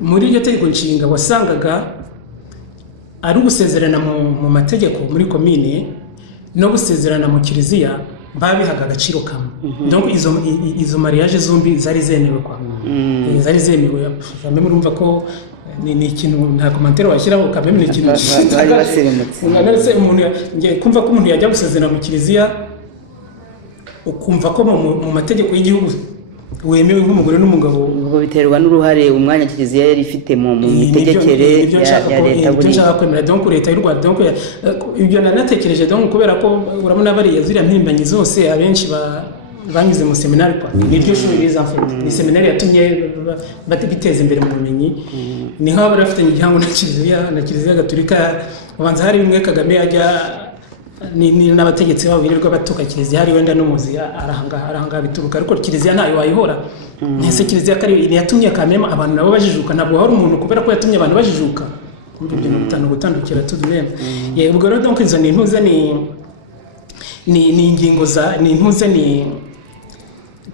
muri iryo tegeko nshinga wasangaga ari ugusezerana mu mategeko muri komine no gusezerana mu kiliziya babihaga agaciro kamwe. Donc izo mariage zombi zari zemewe zari zemewe. Bamwe murumva ko ni ikintu nta commentaire washyiraho kamwe, ni ikintu bari baseremutse. Umuntu kumva ko umuntu yajya gusezerana mu kiliziya ukumva ko mu mategeko y'igihugu wemewe nk'umugore n'umugabo. Ubwo biterwa n'uruhare umwanya kiliziya yari ifite mu mitegekere ya leta buri. Nshaka kwemera donc leta y'u Rwanda, donc ibyo nanatekereje donc kubera ko urabona bariya ziriya mpimbanyi zose abenshi banyuze mu seminari kwa niryo shuri biza mfite. Ni seminari yatumye biteza imbere mu bumenyi. Ni nk'aho bari bafite igihango na kiliziya gatolika. Ubanza hari bimwe Kagame ajya n'abategetsi babo birirwa batuka kiliziya, hari wenda n'umuzi arahanga bituruka, ariko kiliziya ntayo wayihora. Ese kiliziya kari yatumye kamema abantu nabo bajijuka, ntabwo hari umuntu kubera ko yatumye abantu bajijuka. Ibyo bitanu gutandukira tudumeme. Ubwo rero donc izo ni intuza ni ingingo za ni intuza ni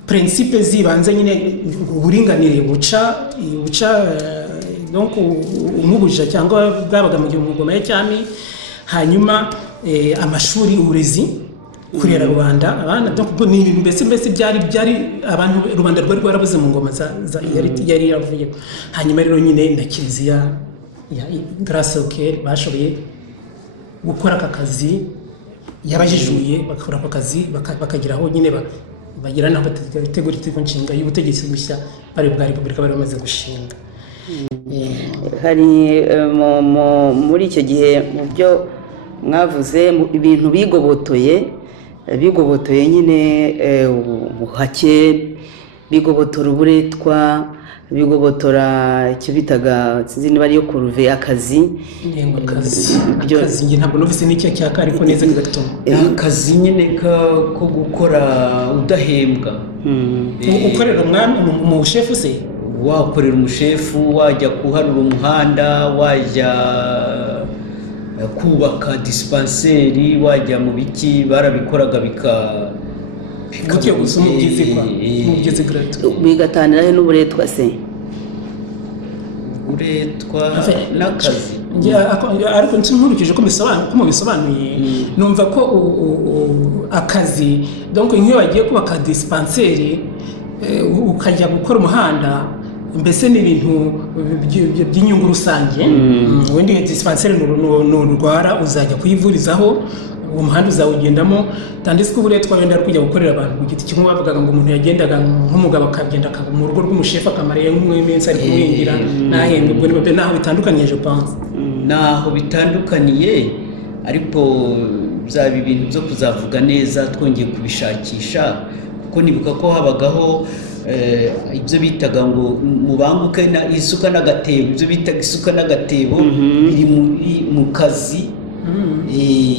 principe zibanze nyine uburinganire buca donc umubuja cyangwa bwabaga mu gihe umugoma ya cyami. Hanyuma amashuri, uburezi, kurera rubanda abana, donc ni ibintu mbese byari abantu rubanda rwari rwarabuze mu ngoma yari yavuye. Hanyuma rero nyine na kiliziya grâce auquel bashoboye gukora aka kazi, yabajijuye bakora ako kazi bakagiraho nyine bagira naho bategura itegeko nshinga y'ubutegetsi bushya bari bwa repubulika bari bamaze gushinga. Hari muri icyo gihe mu byo mwavuze ibintu bigobotoye nyine ubuhake, bigobotora uburetwa, bigobotora icyo bitaga sinzi niba ariyo kuruve akazi. Akazi nge ntabwo numvise n'icyo cyaka ariko neza gato. Akazi nyine ko gukora udahembwa. Ukorera umwami mu shefu se? Wakorera umushefu, wajya kuharura umuhanda, wajya kubaka dispensaire, wajya mu biki barabikoraga gutyo gusa umugezi grato. Bigatanira he n'uburetwa se? Uretwa n'akazi. Ariko nkurikije ko mubisobanuye numva ko akazi donc nk'iyo wagiye kubaka dispensaire ukajya gukora umuhanda, mbese ni ibintu by'inyungu rusange. Wenda dispensaire n'urwara uzajya kuyivurizaho, uwo muhanda uzawugendamo tandis ko uburetwa wenda kujya gukorera abantu ku giti kimwe bavugaga ngo umuntu yagendaga nk'umugabo akagenda akaba mu rugo rw'umushefu akamariye nk'umwemensi ari kumwingira nahembwe ubwo nibo naho bitandukaniye je pense naho bitandukaniye ariko byaba ibintu byo kuzavuga neza twongeye kubishakisha kuko nibuka ko habagaho ibyo bitaga ngo mubanguke na isuka n'agatebo, ibyo bitaga isuka n'agatebo biri mu kazi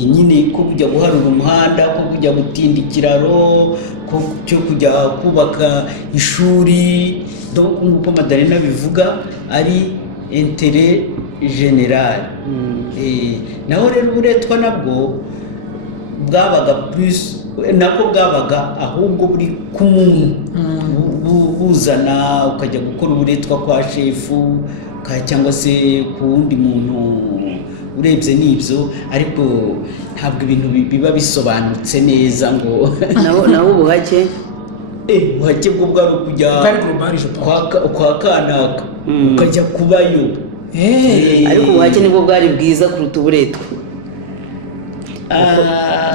nyine ko kujya guharura umuhanda, ko kujya gutinda ikiraro, ko cyo kujya kubaka ishuri, nk'uko Madalena bivuga ari intérêt général. Naho rero uburetwa nabwo bwabaga plus nako bwabaga ahubwo buri ku muntu buzana ukajya gukora uburetwa kwa shefu cyangwa se ku wundi muntu urebye n'ibyo, ariko ntabwo ibintu biba bisobanutse neza ngo naho ubuhake ubuhake bwo bwari ukujya kwa kanaka ukajya kubayo, ariko ubuhake nibwo bwari bwiza kuruta uburetwa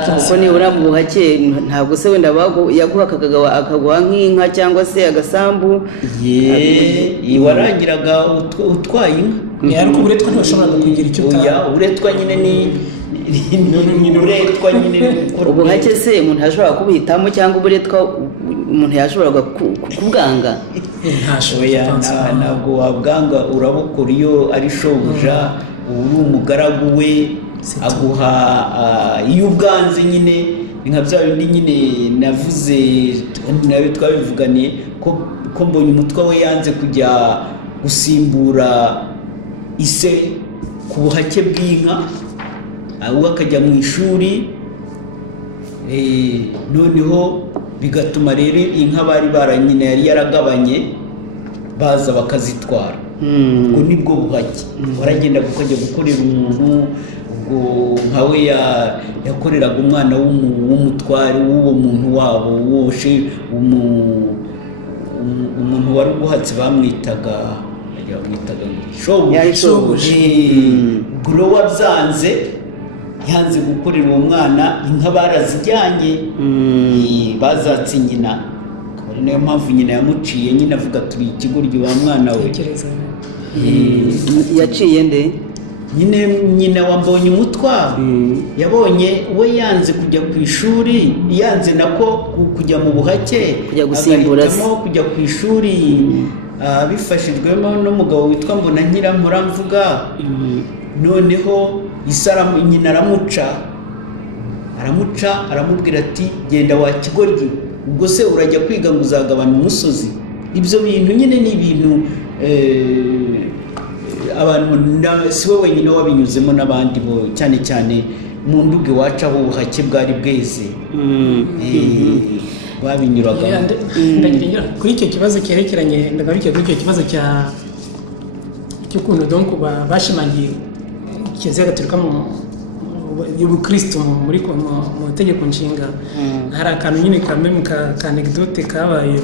kuko nibura mu buhake ntabwo se wenda yaguhakaga akaguha nk'inka cyangwa se agasambu warangiraga utwaye inka, ariko uburetwa ntibashoboraga kugira icyo utanga. uburetwa nyine ni uburetwa nyine. Ubuhake se umuntu yashobora kubuhitamo cyangwa uburetwa umuntu yashoboraga kubwanga? Ntabwo wabwanga, urabukora iyo ari shobuja uri umugaragu we aguha iyo ubwanze nyine nka bya bindi nyine navuze nawe twabivuganiye ko mbonye umutwe we yanze kujya gusimbura ise ku buhake bw'inka, ahubwo akajya mu ishuri, noneho bigatuma rero inka bari baranyina yari yaragabanye baza bakazitwara. ubwo nibwo buhake waragenda ukajya gukorera umuntu, ubwo nkawe yakoreraga umwana w'umutware w'uwo muntu wabo woshe, umuntu wari ubuhatse bamwitaga ubwo wabyanze yanze gukorera uwo mwana, inka barazijyanye bazatse nyina, niyo mpamvu nyina yamuciye nyine avuga turi ikigoryi wa mwana we. Yaciye nde? nyina wambonye umutwaro yabonye we yanze kujya ku ishuri, yanze nako kujya mu buhake, kujya gusimbura se kujya ku ishuri bifashijwemo n'umugabo witwa Mbonanyiramura mvuga. Noneho nyina aramuca aramubwira ati genda wa kigoryi, ubwo se urajya kwiga ngo uzagabana umusozi. Ibyo bintu nyine ni ibintu abantu si we wenyine wabinyuzemo, n'abandi bo cyane cyane mu nduge wacu aho ubuhake bwari bweze babinyuragamo. Kuri icyo kibazo cyerekeranye ndagarukiye kuri icyo kibazo cy'ukuntu donc bashimangiye Kiliziya Gatolika y'Ubukristo mu itegeko nshinga. Hari akantu nyine kamwe ka anecdote kabaye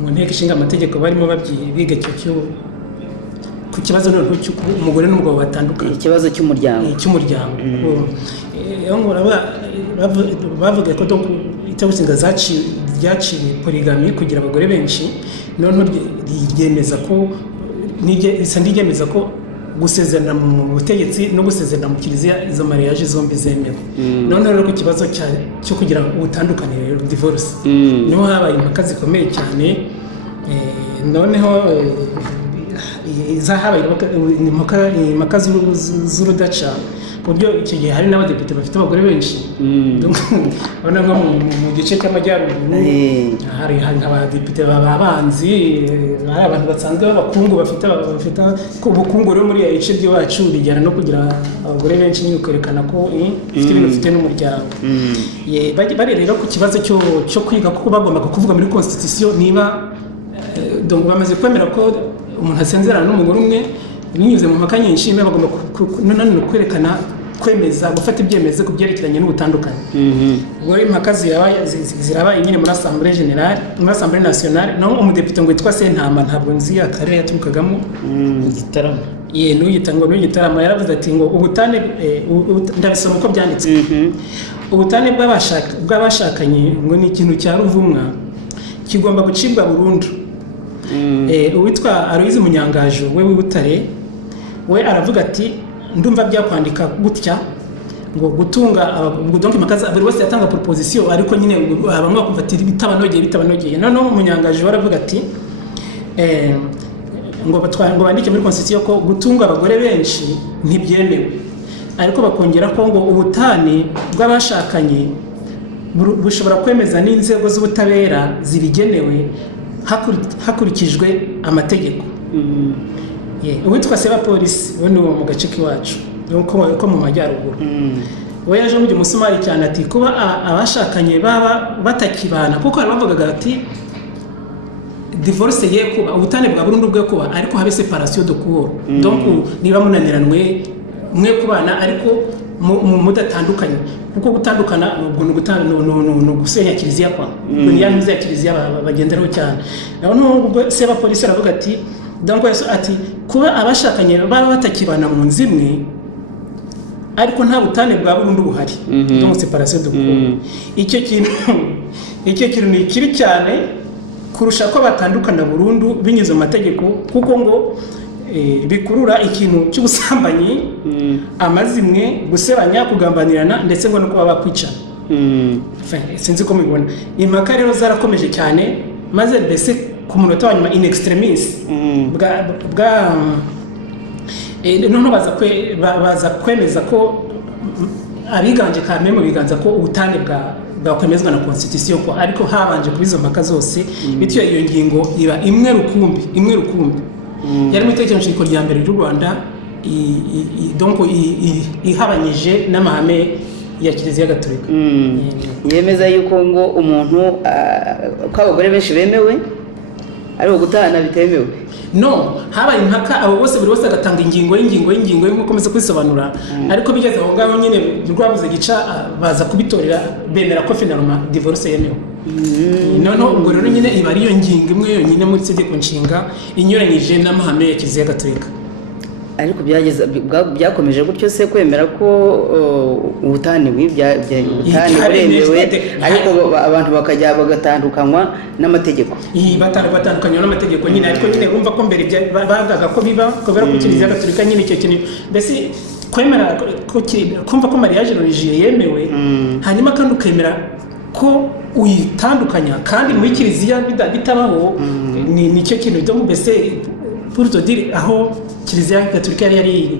mu nteko ishinga amategeko barimo biga ku kibazo noneho umugore n'umugabo batandukanye, ikibazo cy'umuryango bavuga ko itegeko nshinga ryaciye polygamy kugira abagore benshi, noneho ryemeza ko ryemeza ko gusezerana mu butegetsi no gusezerana mu kiliziya izo mariage zombi zemewe. Noneho rero ku kibazo cyo kugira ubutandukane rero divorce niho habaye impaka zikomeye cyane. Noneho habaye impaka z'urudaca ku buryo icyo gihe hari n'abadepite bafite abagore benshi. Urabona nko mu gice cy'amajyaruguru hari abadepite b'abanzi, hari abantu basanzwe b'abakungu bafite ubukungu rero muri ibice by'iwacu bijyana no kugira abagore benshi, nyine ukerekana ko ufite ibintu ufite n'umuryango. Bari rero ku kibazo cyo kwiga kuko bagombaga kuvuga muri constitution niba bamaze kwemera ko umuntu asezerana n'umugore umwe binyuze mu mpaka nyinshi, bagomba nanone kwerekana kwemeza gufata ibyemezo ku byerekeranye n'ubutandukanye ubwo rero impaka zirabaye nyine muri Assemblée Générale muri Assemblée Nationale naho umudepite ngo witwa Sentama ntabwo nzi akarere yaturukagamo igitaramo n'ugitaramo yaravuze ati ngo ubutane ndabisoma uko byanditse ubutane bw'abashakanye ngo ni ikintu cya ruvumwa kigomba gucibwa burundu uwitwa Aloyize Munyangajo we w'Ibutare we aravuga ati ndumva byakwandika gutya ngo gutunga donc impaka buri wese yatanga proposition ariko nyine bamwe bakumva ati bitabanogeye noneho Munyangajo baravuga ati ngo bandike muri constitution ko gutunga abagore benshi ntibyemewe ariko bakongera ko ngo ubutane bw'abashakanye bushobora kwemeza n'inzego z'ubutabera zibigenewe hakurikijwe amategeko uwitwa Seba Polisi we ni mu gace k'iwacu ko mu majyaruguru we yaje mu musumari cyane ati kuba abashakanye baba batakibana kuko bavugaga ati divorce ye kuba ubutane bwa burundu bwe kuba ariko habe separation de corps donc niba munaniranwe mwe kubana ariko mudatandukanye kuko gutandukana no gusenya kiliziya kwa ni yanze kiliziya bagenderaho cyane naho Seba Polisi aravuga ati donc ati kuba abashakanye baba batakibana mu nzimwe ariko nta butane bwa burundu buhari donc separation de corps icyo kintu ni kiri cyane kurusha ko batandukana burundu binyuze mu mategeko kuko ngo bikurura ikintu cy'ubusambanyi amazimwe gusebanya kugambanirana ndetse ngo no kuba bakwicana sinzi ko mubibona impaka rero zarakomeje cyane maze mbese ku munota wa nyuma in extremis noneho baza kwemeza ko abiganje kamwe mu biganza ko ubutane bwakwemezwa na constitution ko ariko habanje kubizo mpaka zose bityo iyo ngingo iba imwe rukumbi yari mu itegeko nshinga rya mbere ry'u Rwanda donc ihabanyije n'amahame ya Kiliziya Gatolika yemeza yuko ngo umuntu ko abagore benshi bemewe ariko gutana bitemewe no habaye impaka abo bose buri wese agatanga ingingo nk'uko komeza kwisobanura ariko bigeze aho ngaho nyine rwabuze gica baza kubitorera bemera ko finalement divorce yemewe no ubwo rero nyine iba ari yo ngingo imwe yonyine muri itegeko nshinga inyuranyije n'amahame ya Kiliziya Gatolika ariko byakomeje gutyo se kwemera ko ubutane buremewe ariko abantu bakajya bagatandukanywa n'amategeko batandukanywa n'amategeko nyine ariko nyine urumva ko mbere bavugaga ko biba kubera ko Kiliziya Gatolika nyine icyo kintu mbese kwemera kumva ko mariage religieux yemewe hanyuma kandi ukemera ko uyitandukanya kandi muri Kiliziya bitabaho ni cyo kintu byo mbese pour te dire aho Kiliziya Gatolika yari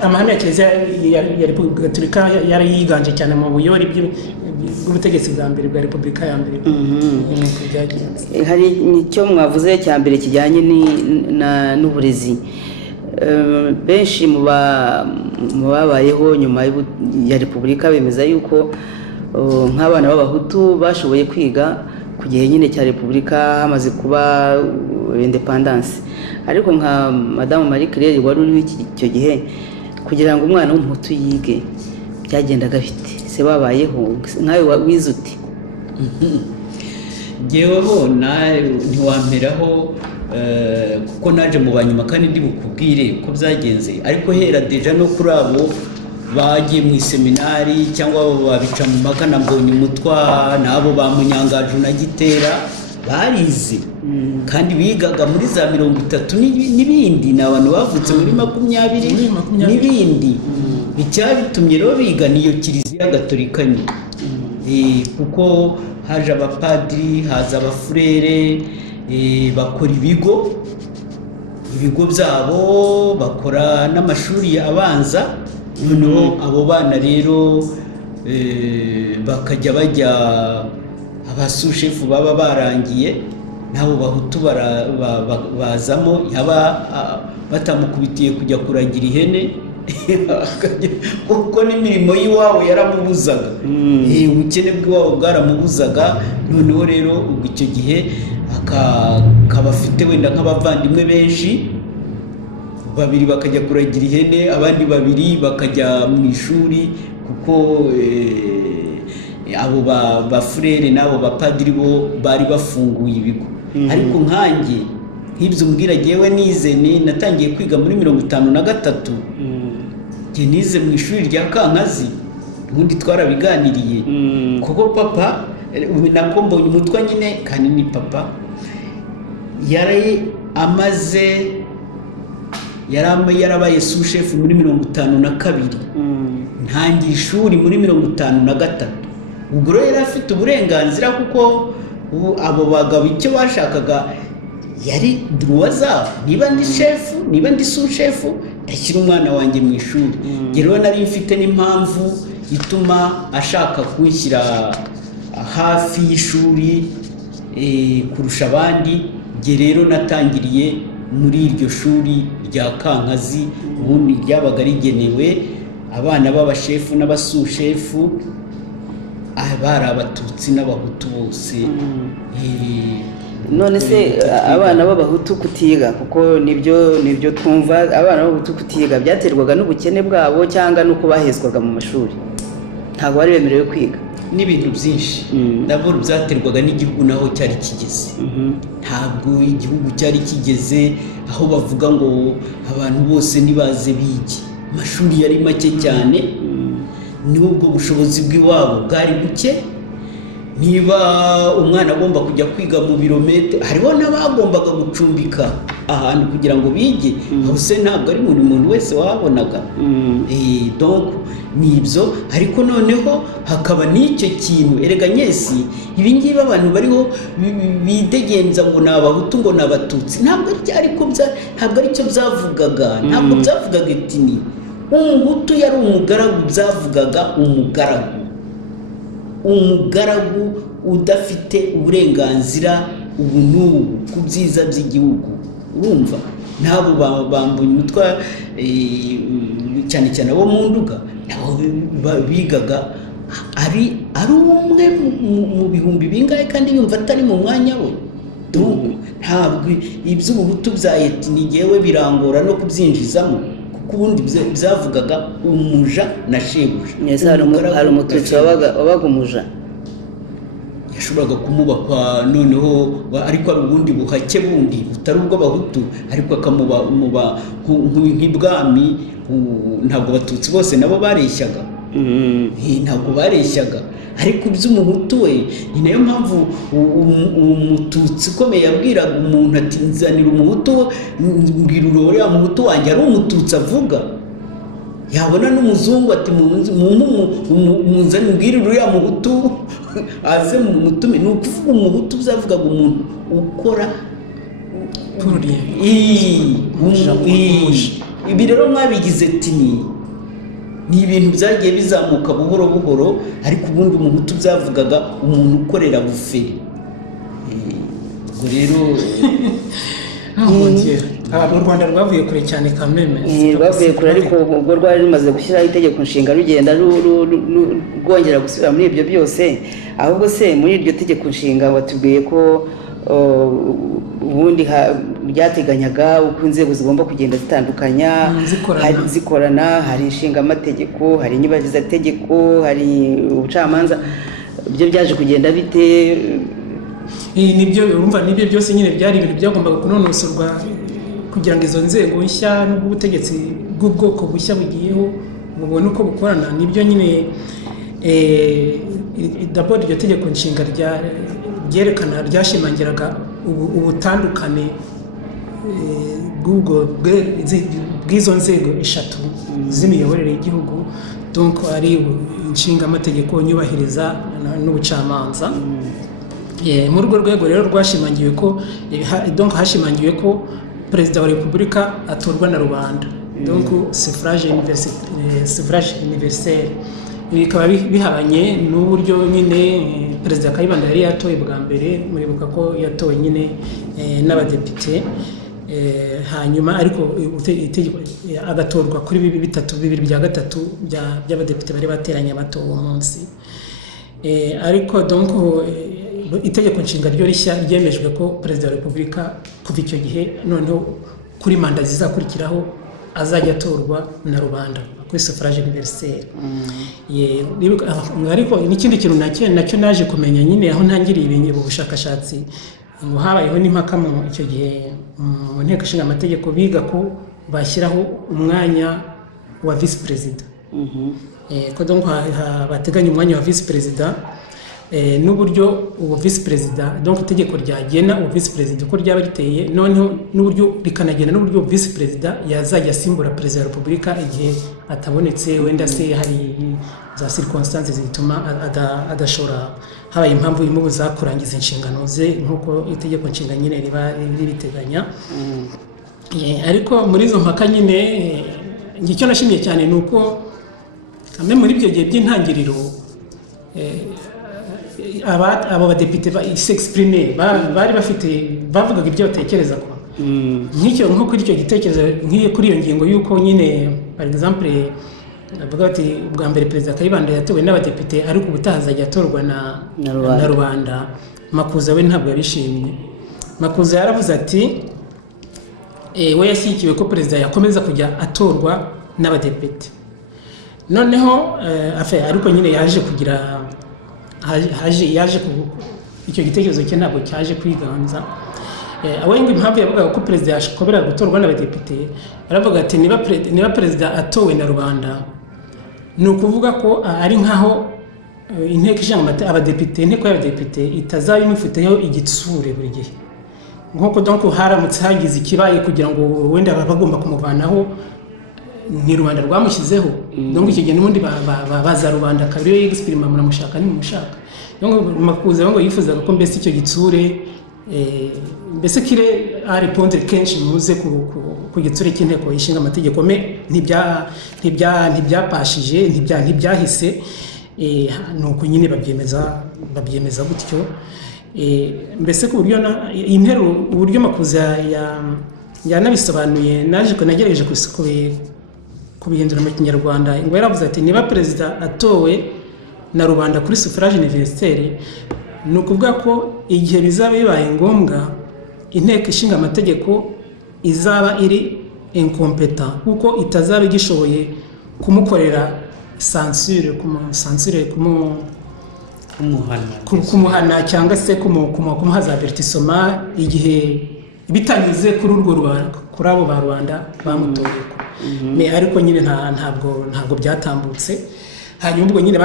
amahame ya Kiliziya ya Repubulika Gatolika yari yiganje cyane mu buyori bw'ubutegetsi bwa mbere bwa Repubulika ya mbere hari nicyo mwavuze cya mbere kijyanye n'uburezi benshi mu babayeho nyuma ya Repubulika bemeza yuko nk'abana b'abahutu bashoboye kwiga ku gihe nyine cya Repubulika hamaze kuba independence ariko nka Madame Marie Claire wari uri icyo gihe kugira ngo umwana w'umuhutu yige byagendaga bite se babayeho nkawe wize uti ngeweho ntiwamperaho kuko naje mu banyuma kandi ndi bukubwire ko byagenze ariko hera deja no kuri abo bagiye mu seminari cyangwa babica mu magana mbonye umutwa nabo ba Munyangajo na Gitera barize kandi bigaga muri za 30 n'ibindi n'abantu bavutse muri 20 n'ibindi bicyabitumye rero biga niyo Kiliziya Gatolika kuko haje abapadiri haza abafurere bakora ibigo byabo bakora n'amashuri abanza noneho abo bana rero bakajya bajya abasushefu baba barangiye nabo bahutu bazamo yaba batamukubitiye kujya kuragira ihene kuko n'imirimo y'iwabo yaramubuzaga ubukene bw'iwabo bwaramubuzaga noneho rero ubwo icyo gihe akaba afite wenda nk'abavandimwe benshi babiri bakajya kuragira ihene, abandi babiri bakajya mu ishuri, kuko abo bafurere n'abo bapadiri bo bari bafunguye ibigo. Ariko nkanjye nk'ibyo umbwira jyewe nize natangiye kwiga muri 1953. Njye nize mu ishuri rya Kankazi, ubundi twarabiganiriye kuko papa nako mbonye umutwe nyine kandi ni papa yarabaye sous-chef muri 52. Ntangiye ishuri muri 53. ubwo rero yari afite uburenganzira kuko abo bagabo icyo bashakaga yari droit zabo, niba ndi chef niba ndi sous-chef ashyira umwana wanjye mu ishuri. Rero nari mfite n'impamvu ituma ashaka kunshyira hafi y'ishuri kurusha abandi. Nge rero natangiriye muri iryo shuri rya Kankazi, ubundi ryabaga rigenewe abana b'abashefu n'abasous-shefu, bari abatutsi n'abahutu bose. None se abana b'abahutu kutiga, kuko nibyo twumva, abana b'abahutu kutiga byaterwaga n'ubukene bwabo cyangwa nuko bahezwaga mu mashuri, ntabwo bari bemerewe kwiga? N'ibintu byinshi. Ndabona byaterwaga n'igihugu naho cyari kigeze. Ntabwo igihugu cyari kigeze aho bavuga ngo abantu bose nibaze bige. Amashuri yari make cyane, n'ubwo bushobozi bw'iwabo bwari buke. Niba umwana agomba kujya kwiga mu birometero, hariho n'abagombaga gucumbika ahantu kugira ngo bige, aho se ntabwo ari buri muntu wese wabonaga. Donc nibyo, ariko noneho hakaba n'icyo kintu erega nyesi ibi ngibi abantu bariho bidegenza ngo n'abahutu ngo n'abatutsi, ntabwo ari cyo byavugaga. Ntabwo byavugaga iti ni umuhutu yari umugaragu, byavugaga umugaragu udafite uburenganzira ubu n'ubu ku byiza by'igihugu. Urumva nabo bambuye umutwe cyane cyane abo mu Nduga, nabo bigaga ari umwe mu bihumbi bingahe kandi yumva atari mu mwanya we. Ntabwo iby'ubuhutu bya etini ngewe birangora no kubyinjizamo, kuko ubundi byavugaga umuja na shebuja. Hari umututsi wabaga umuja, yashoboraga kumubakwa noneho, ariko ari ubundi buhake bundi butari ubw'abahutu, ariko akamuba nk'ibwami. Ntabwo abatutsi bose nabo bareshyaga, ntabwo bareshyaga, ariko iby'umuhutu we ni nayo mpamvu umututsi ukomeye yabwiraga umuntu ati nzanira umuhutu, mbwira uriya muhutu wanjye ari umututsi avuga. Yabona n'umuzungu ati muzane mbwira uriya muhutu aze mu mutume. Ni ukuvuga umuhutu byavugaga umuntu ukora ibi. Rero mwabigize tini ni ibintu byagiye bizamuka buhoro buhoro, ariko ubundi umuhutu byavugaga umuntu ukorera buferi. Ubwo rero u Rwanda rwavuye kure cyane Kameme. Rwavuye kure, ariko ubwo rwari rumaze gushyiraho itegeko nshinga rugenda rwongera gusubira muri ibyo byose. Ahubwo se muri iryo tegeko nshinga watubwiye ko ubundi byateganyaga uko inzego zigomba kugenda zitandukanya, zikorana. Hari inshinga amategeko, hari inyibagizategeko, hari ubucamanza. Ibyo byaje kugenda bite? Nibyo urumva, nibyo byose nyine byari ibintu byagombaga kunonosorwa kugira ngo izo nzego nshya n'ubutegetsi bw'ubwoko bushya bugiyeho mubone uko bukorana. Nibyo nyine d'abord iryo tegeko nshinga ryerekana, ryashimangiraga ubutandukane bw'izo nzego eshatu z'imiyoborere y'igihugu. Donc ari inshinga amategeko, nyubahiriza n'ubucamanza. Muri urwo rwego rero rwashimangiwe ko hashimangiwe ko perezida wa repubulika atorwa na rubanda, donc suffrage universel. Bikaba bihabanye n'uburyo nyine perezida Kayibanda yari yatoye bwa mbere. Muribuka ko yatowe nyine n'abadepite, hanyuma ariko agatorwa kuri bibiri bya gatatu by'abadepite bari bateranye bato uwo munsi. Ariko donc itegeko nshinga ryo rishya ryemejwe ko perezida wa repubulika kuva icyo gihe noneho kuri manda zizakurikiraho azajya atorwa na rubanda kuri suffrage universelle. Ariko n'ikindi kintu nacyo naje kumenya nyine aho ntangiriye ubushakashatsi ngo habayeho n'impaka mu icyo gihe mu nteko ishinga amategeko biga ko bashyiraho umwanya wa vice perezida, ko donc bateganya umwanya wa vice perezida n'uburyo uwo vice perezida donc itegeko ryagena uwo vice perezida uko ryaba riteye, noneho n'uburyo rikanagena n'uburyo vice perezida yazajya asimbura perezida wa repubulika igihe atabonetse, wenda se hari za circonstances zituma adashobora, habaye impamvu imubuza kurangiza inshingano ze nk'uko itegeko nshinga nyine riba ribiteganya. Ariko muri izo mpaka nyine icyo nashimiye cyane ni uko kamwe muri ibyo gihe by'intangiriro abo badepite s'exprimer bari bafite bavugaga ibyo batekereza ko nko kuri icyo gitekerezo nk'iyo kuri iyo ngingo y'uko nyine par exemple bavuga bati bwa mbere perezida Kayibanda yatowe n'abadepite ariko ubutaha azajya atorwa na rubanda. Makuza we ntabwo yabishimye. Makuza yaravuze ati we yashyigikiwe ko perezida yakomeza kujya atorwa n'abadepite, noneho ariko nyine yaje kugira icyo gitekerezo cye ntabwo cyaje kwiganza. Awenga impamvu yavugaga ko perezida yashobora gutorwa n'abadepite, aravuga ati niba perezida atowe na rubanda ni ukuvuga ko ari nkaho inteko ishinga inteko y'abadepite itazaba imufiteho igitsure buri gihe, nk'uko donc haramutse hagize ikibaye kugira ngo wenda bagomba kumuvanaho ni rubanda rwamushyizeho, donc icyo gihe n'ubundi baza rubanda kabiri yo experiment muramushaka nimumushaka. Makuza ngo yifuzaga ko mbese icyo gitsure mbese kire a répondre kenshi muze ku gitsure cy'inteko ishinga amategeko me ntibyapashije ntibyahise, nuko nyine babyemeza gutyo. Mbese ku buryo interuro uburyo Makuza yanabisobanuye nagerageje kubihindura mu Kinyarwanda, ngo yaravuze ati niba perezida atowe na rubanda kuri suffrage universelle ni ukuvuga ko igihe bizaba bibaye ngombwa inteko ishinga amategeko izaba iri incompetent kuko itazaba igishoboye kumukorera censure kumuhana cyangwa se kumuha za avertissement igihe bitanyuze kuri urwo rubanda, kuri abo ba rubanda bamutoye. Ariko nyine ntabwo byatambutse. Hanyuma ubwo nyine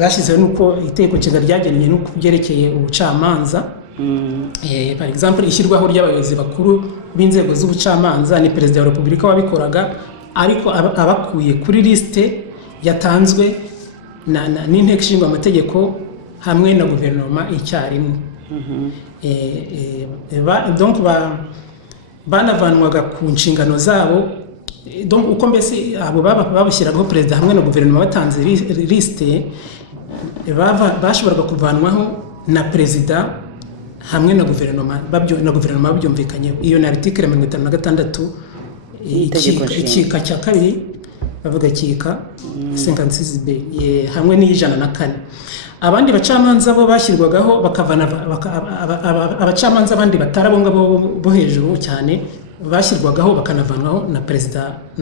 bashyizeho nuko itegeko nshinga ryagennye nuko byerekeye ubucamanza. Par exemple ishyirwaho ry'abayobozi bakuru b'inzego z'ubucamanza ni perezida wa repubulika wabikoraga, ariko abakuye kuri liste yatanzwe n'inteko ishinga amategeko hamwe na guverinoma icyarimwe. Donc banavanwaga ku nshingano zabo, donc uko mbese abo babashyiragaho perezida hamwe na guverinoma batanze liste bashoboraga kuvanwaho na perezida hamwe na guverinoma babyumvikanye. Iyo na article 56 ikika cya kabiri bavuga kika 56b hamwe n'104. Abandi bacamanza bo bashyirwagaho bakavana abacamanza abandi batarabonga bo hejuru cyane bashyirwagaho bakanavanwaho na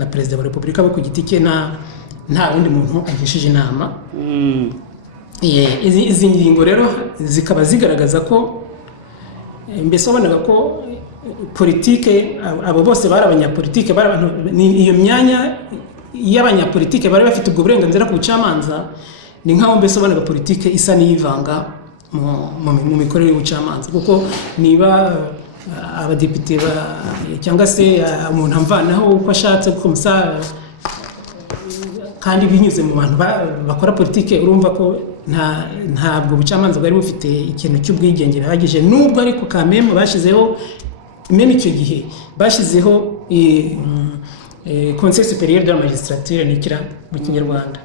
perezida wa repubulika bo ku giti cye nta wundi muntu agishije inama. Izi ngingo rero zikaba zigaragaza ko mbese wabonaga ko politike abo bose bari abanyapolitike, iyo myanya y'abanyapolitike bari bafite ubwo burenganzira ku bucamanza, ni nkaho mbese wabonaga politike isa n'iyivanga mu mikorere y'ubucamanza, kuko niba abadepite cyangwa se umuntu amvanaho uko ashatse kumusa kandi binyuze mu bantu bakora politike, urumva ko ntabwo ubucamanza bwari bufite ikintu cy'ubwigenge bihagije. Nubwo ariko kameme bashyizeho meme icyo gihe bashyizeho Conseil supérieur de la magistrature nikira mu Kinyarwanda,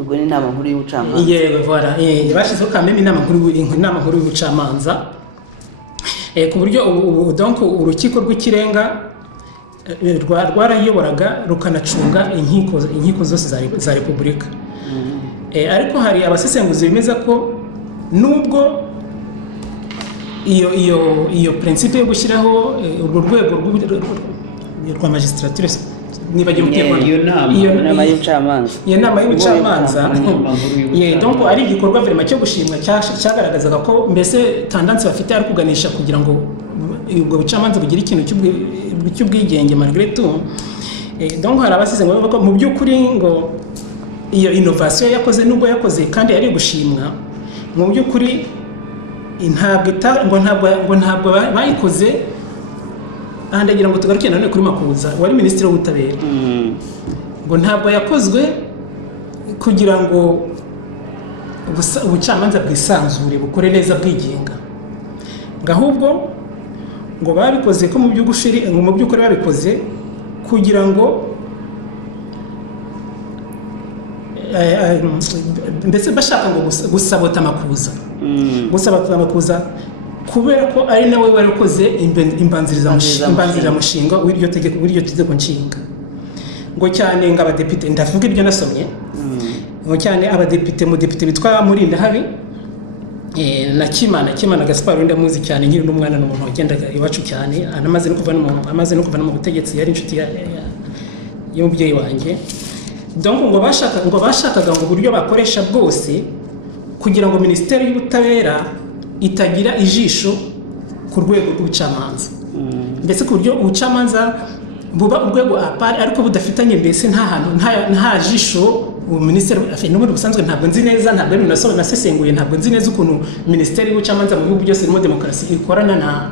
ubwo ni inama nkuru y'ubucamanza. Yego voilà, bashyizeho kameme inama nkuru y'ubucamanza, ku buryo donc urukiko rw'ikirenga rwarayoboraga rukanacunga inkiko zose za repubulika. Ariko hari abasesenguzi bemeza ko nubwo iyo principe yo gushyiraho urwo rwego rwa magistrature nibagiye guterwa iyo nama y'ubucamanza iyo nama y'ubucamanza donc ari igikorwa vraiment cyo gushimwa cyagaragazaga ko mbese tendance bafite ari kuganisha kugira ngo ubwo bucamanza bugira ikintu cy'ubwigenge malgré tout. Donc hari abasize ngo bavuga ko mu by'ukuri ngo iyo innovation yakoze nubwo yakoze kandi ari gushimwa mu by'ukuri ntabwo bayikoze. Ahandagira ngo tugaruke nanone kuri Makuza wari minisitiri w'ubutabera ngo ntabwo yakozwe kugira ngo ubucamanza bwisanzure bukore neza bwigenga, ngo ahubwo ngo babikoze ko mu by'ukuri babikoze kugira ngo mbese bashaka ngo gusabota Makuza kubera ko ari nawe wari ukoze imbanzirizamushinga w'iryo tegeko nshinga. Ngo cyane ngo abadepite ndavuga ibyo nasomye ngo cyane abadepite mudepite bitwa Murindahabi na Kimana Gaspard ndamuzi cyane nkiri n'umwana n'umuntu wagendaga iwacu cyane amaze no kuva mu butegetsi yari inshuti y'umubyeyi wanjye. Donc ngo bashakaga ngo uburyo bakoresha bwose kugira ngo Minisiteri y'Ubutabera itagira ijisho ku rwego rw'ubucamanza, mbese ku buryo ubucamanza buba urwego apari ariko budafitanye mbese nta jisho minisiteri n'ubundi busanzwe ntabwo nzi neza, ntabwo ari nasesenguye, ntabwo nzi neza ukuntu Minisiteri y'Ubucamanza mu bihugu byose birimo demokarasi ikorana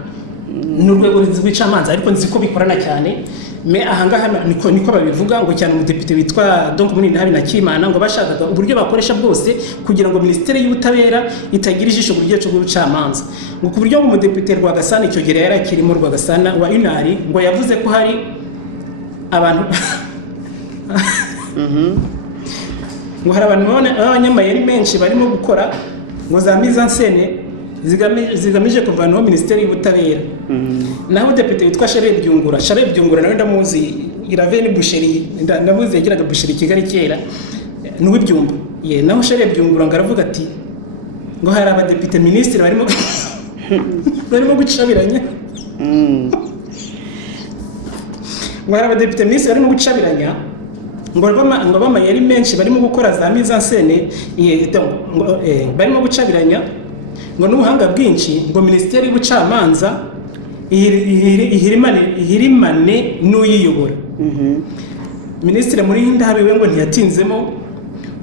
n'urwego rw'icamanza, ariko nzi ko bikorana cyane. Me ahangaha niko babivuga ngo cyane umudepite witwa donc Murindahabi na Kimana ngo bashakaga uburyo bakoresha bwose kugira ngo Minisiteri y'Ubutabera itagira ijisho ku rwego rw'ubucamanza, ngo ku buryo umudepite Rwagasana icyo gihe yari akirimo Rwagasana wa UNARI ngo yavuze ko hari abantu ngo hari abantu b'abanyamayeri menshi barimo gukora ngo za mise en scène zigamije kuvanaho Minisiteri y'Ubutabera. Naho depite witwa Charles Byungura nawe ndamuzi Iraveni Busheri ndamuzi yagiraga Busheri Kigali kera n'uw'ibyumba naho Charles Byungura ngaravuga ati ngo hari abadepite minisitiri barimo gucabiranya ngo hari abadepite minisitiri barimo gucabiranya ngo bamayeri menshi barimo gukora za mise en scène barimo gucabiranya ngo n'ubuhanga bwinshi ngo Minisiteri y'Ubucamanza ihirimane n'uyiyobora. Minisitiri Murindahabi we ngo ntiyatinzemo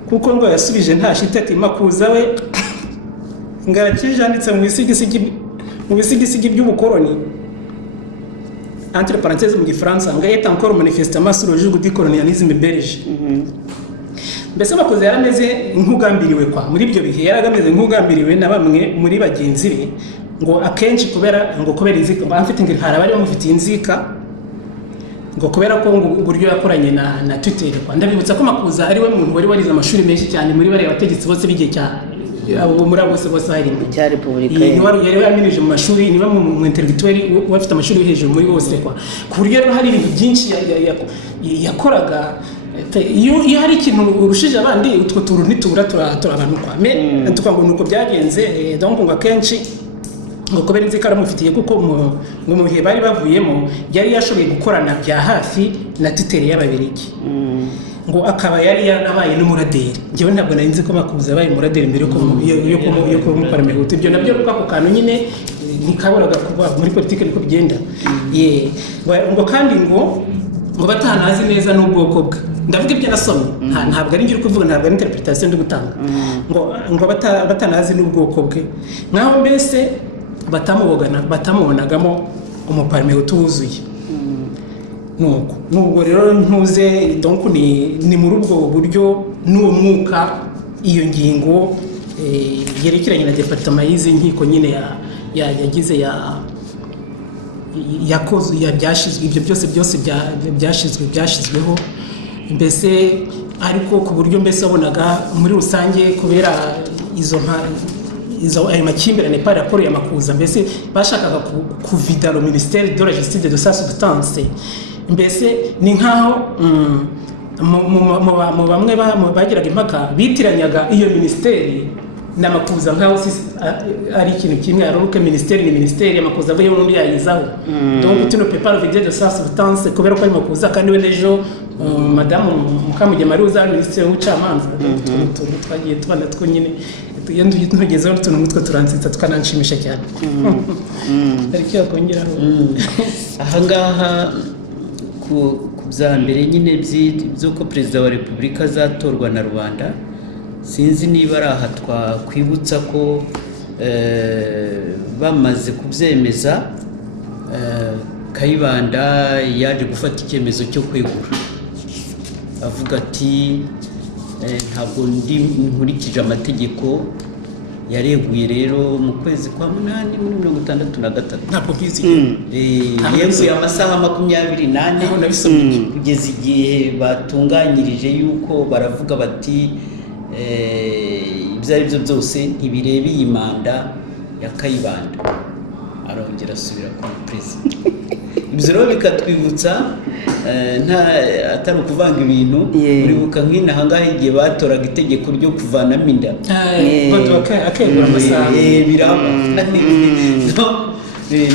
kuko ngo yasubije nta shiti ati Makuza we ngarakijanditse mu bisigisigi by'ubukoloni entre parenthèses mu Gifaransa ngo est encore manifestement sur le joug du colonialisme belge. Mbese Makuza yarameze nk'ugambiriwe muri ibyo bihe yaragameze nk'ugambiriwe na bamwe muri bagenzi be ngo akenshi kubera inzika bafite ngo hari abari bamufitiye inzika ngo kubera ko uburyo yakoranye na Twitter ndabibutsa ko Makuza ari we muntu wari warize amashuri menshi cyane muri bari abategetsi bose bigiye cyane abo muri bose harimo cya Repubulika yari yaminije mu mashuri niba mu intellectuel wafite amashuri yo hejuru muri bose ku buryo hari ibintu byinshi yakoraga. Iyo hari ikintu urushije abandi utwo turu nitubura turabanukwa tukavuga nuko byagenze. Donc ngo akenshi ngo kubera inzika aramufitiye kuko mu bihe bari bavuyemo yari yashoboye gukorana bya hafi na Twitter y'Ababirigi ngo akaba yari yarabaye n'umuraderi. Njyewe ntabwo nari nzi ko Makuza yabaye umuraderi mbere yo kumukora mihutu, ibyo nabyo ruka ku kantu nyine ntikaburaga kuba muri politiki niko bigenda. Ngo kandi ngo batanazi neza n'ubwoko bwe, ndavuga ibyo nasomye ntabwo ari ngiri kuvuga, ntabwo ari interpretation ndi gutanga. ngo batanazi n'ubwoko bwe nkaho mbese batamubonagamo umuparme utuzuye. Nuko nubwo rero ntuze donc ni muri ubwo buryo n'uwo mwuka iyo ngingo yerekeranye na departement y'izi nkiko nyine yagize yakoze byashizwe ibyo byose byashizweho mbese ariko ku buryo mbese wabonaga muri rusange kubera izo ayo makimbirane par rapport ya Makuza mbese bashakaga kuvida le ministère de la justice de sa substance. Mbese ni nkaho mu bamwe bagiraga impaka bitiranyaga iyo ministeri na Makuza nkaho ari ikintu kimwe, aruke ministeri ni ministeri ya Makuza avuye n'undi yayizaho. Donc tu ne peux pas vider de sa substance kubera ko ari Makuza kandi we n'ejo madamu Mukamugema ari uza minisitiri w'ubucamanza utuntu twagiye tubana two nyine iyo tugezeho utuntu mutwe turansetsa tukananshimisha cyane ariko yakongeraho ahangaha ku bya mbere nyine by'uko perezida wa repubulika azatorwa na rubanda sinzi niba ari aha twakwibutsa ko bamaze kubyemeza Kayibanda yaje gufata icyemezo cyo kwegura avuga ati ntabwo nkurikije amategeko yareguye rero mu kwezi kwa 8 muri 63 ntabwo bizi yeguye amasaha 28 kugeza igihe batunganyirije yuko baravuga bati ibyo ari byo byose ntibireba iyi manda ya Kayibanda arongera asubira ku perezida ibyo rero bikatwibutsa atari ukuvanga ibintu uribuka nk'inaha ngaha igihe batoraga itegeko ryo kuvanamo inda akegura amasaha biraba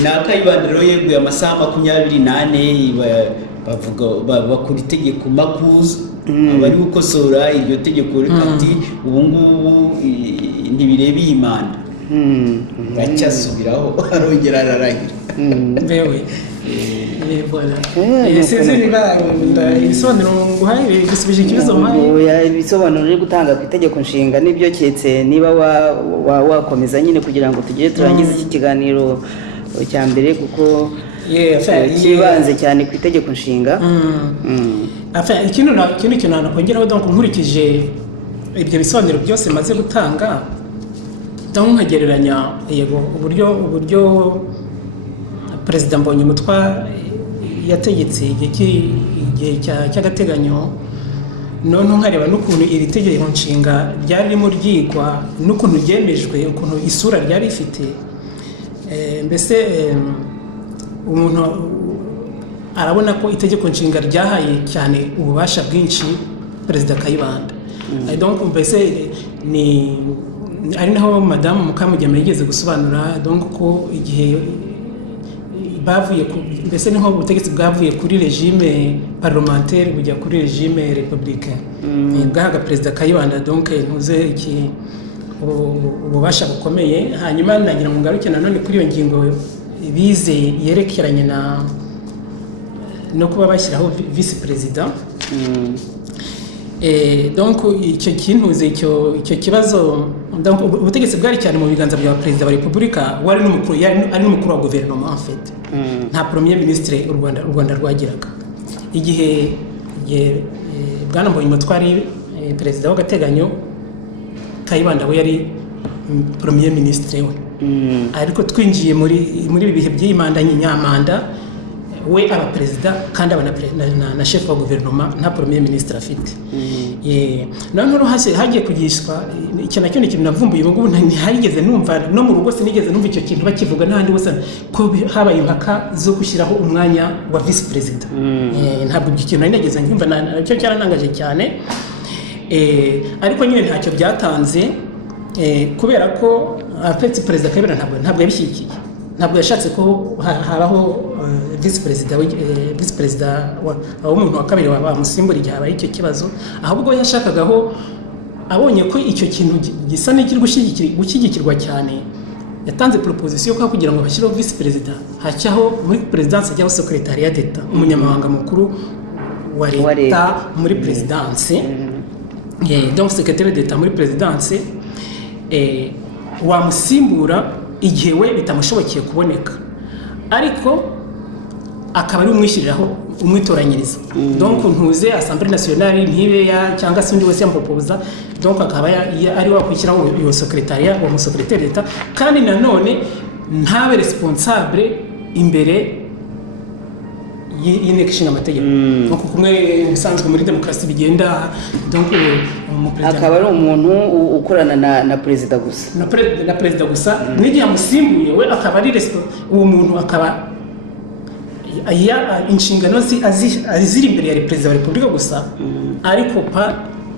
na Kayibanda rero yeguye amasaha 28 bakora itegeko makuza abari gukosora iryo tegeko ati ubu ngubu ntibireba iyi manda bacyasubiraho arongera ararahira bewe ibisobanuro nguhaye bisubije ikibazo mpaye ibisobanuro uri gutanga ku itegeko nshinga nibyo cyetse niba wakomeza nyine kugira ngo tugire turangize iki kiganiro cya mbere kuko kibanze cyane ku itegeko nshinga ikindi kintu nakongeraho donc nkurikije ibyo bisobanuro byose maze gutanga nkagereranya yego uburyo perezida Mbonyumutwa yategetse igihe cy'agateganyo none nkareba n'ukuntu iri tegeko nshinga ryari ririmo ryigwa n'ukuntu ryemejwe ukuntu isura ryari rifite mbese umuntu arabona ko itegeko nshinga ryahaye cyane ububasha bwinshi perezida Kayibanda donc mbese ni ari naho madamu Mukamugema yigeze gusobanura donc ko igihe bavuye mbese niho ubutegetsi bwavuye kuri regime parlementaire bujya kuri regime républicaine bwahaga perezida Kayibanda donc ntuze iki ububasha bukomeye hanyuma nagira mu ngaruke nanone kuri iyo ngingo bize yerekeranye no kuba bashyiraho vice president donc icyo kintuze icyo kibazo donc ubutegetsi bwari cyane mu biganza bya perezida wa repubulika wari n'umukuru wa guverinoma en fait nta premier ministre u Rwanda rwagiraga igihe bwana Mbonyumutwa ari perezida w'agateganyo Kayibanda we yari premier ministre we ariko twinjiye muri bihe by'imanda nyamanda we aba perezida kandi aba na chef wa guverinoma nta premier ministre afite noneho hagiye kugishwa icyo nacyo ni ikintu navumbuye ubu ngubu ntihageze numva no mu rugo sinigeze numva icyo kintu bakivuga n'ahandi hose ko habaye impaka zo gushyiraho umwanya wa vice president ntabwo icyo kintu nari nageze nyumva nacyo cyaranangaje cyane ariko nyine ntacyo byatanze kubera ko perezida Kayibanda ntabwo yabishyigikiye ntabwo yashatse ko habaho vice president w'umuntu wa kabiri wamusimbura igihe habaye icyo kibazo ahubwo yashakagaho abonye ko icyo kintu gisa n'ikiri gushyigikirwa cyane yatanze proposition ko kugira ngo bashyireho vice president hacyaho muri presidence ajyaho secretariat d'etat umunyamabanga mukuru wa leta muri presidence donc secrétaire d'etat muri presidence wamusimbura igihe we bitamushobokeye kuboneka ariko akaba ari umwishyiriraho umwitoranyiriza donc ntuze assemblée nationale ntibe cyangwa se undi wese yamupropoza donc akaba ari wakwishyiraho iyo secretariat wa secrétaire d'etat kandi nanone ntabe responsable imbere y'inteko ishinga amategeko donc kumwe ubusanzwe muri demokarasi bigenda donc akaba ari umuntu ukorana na perezida gusa na perezida gusa n'igihe amusimbuye we akaba ari uwo muntu akaba inshingano ziri imbere ya perezida wa repubulika gusa ariko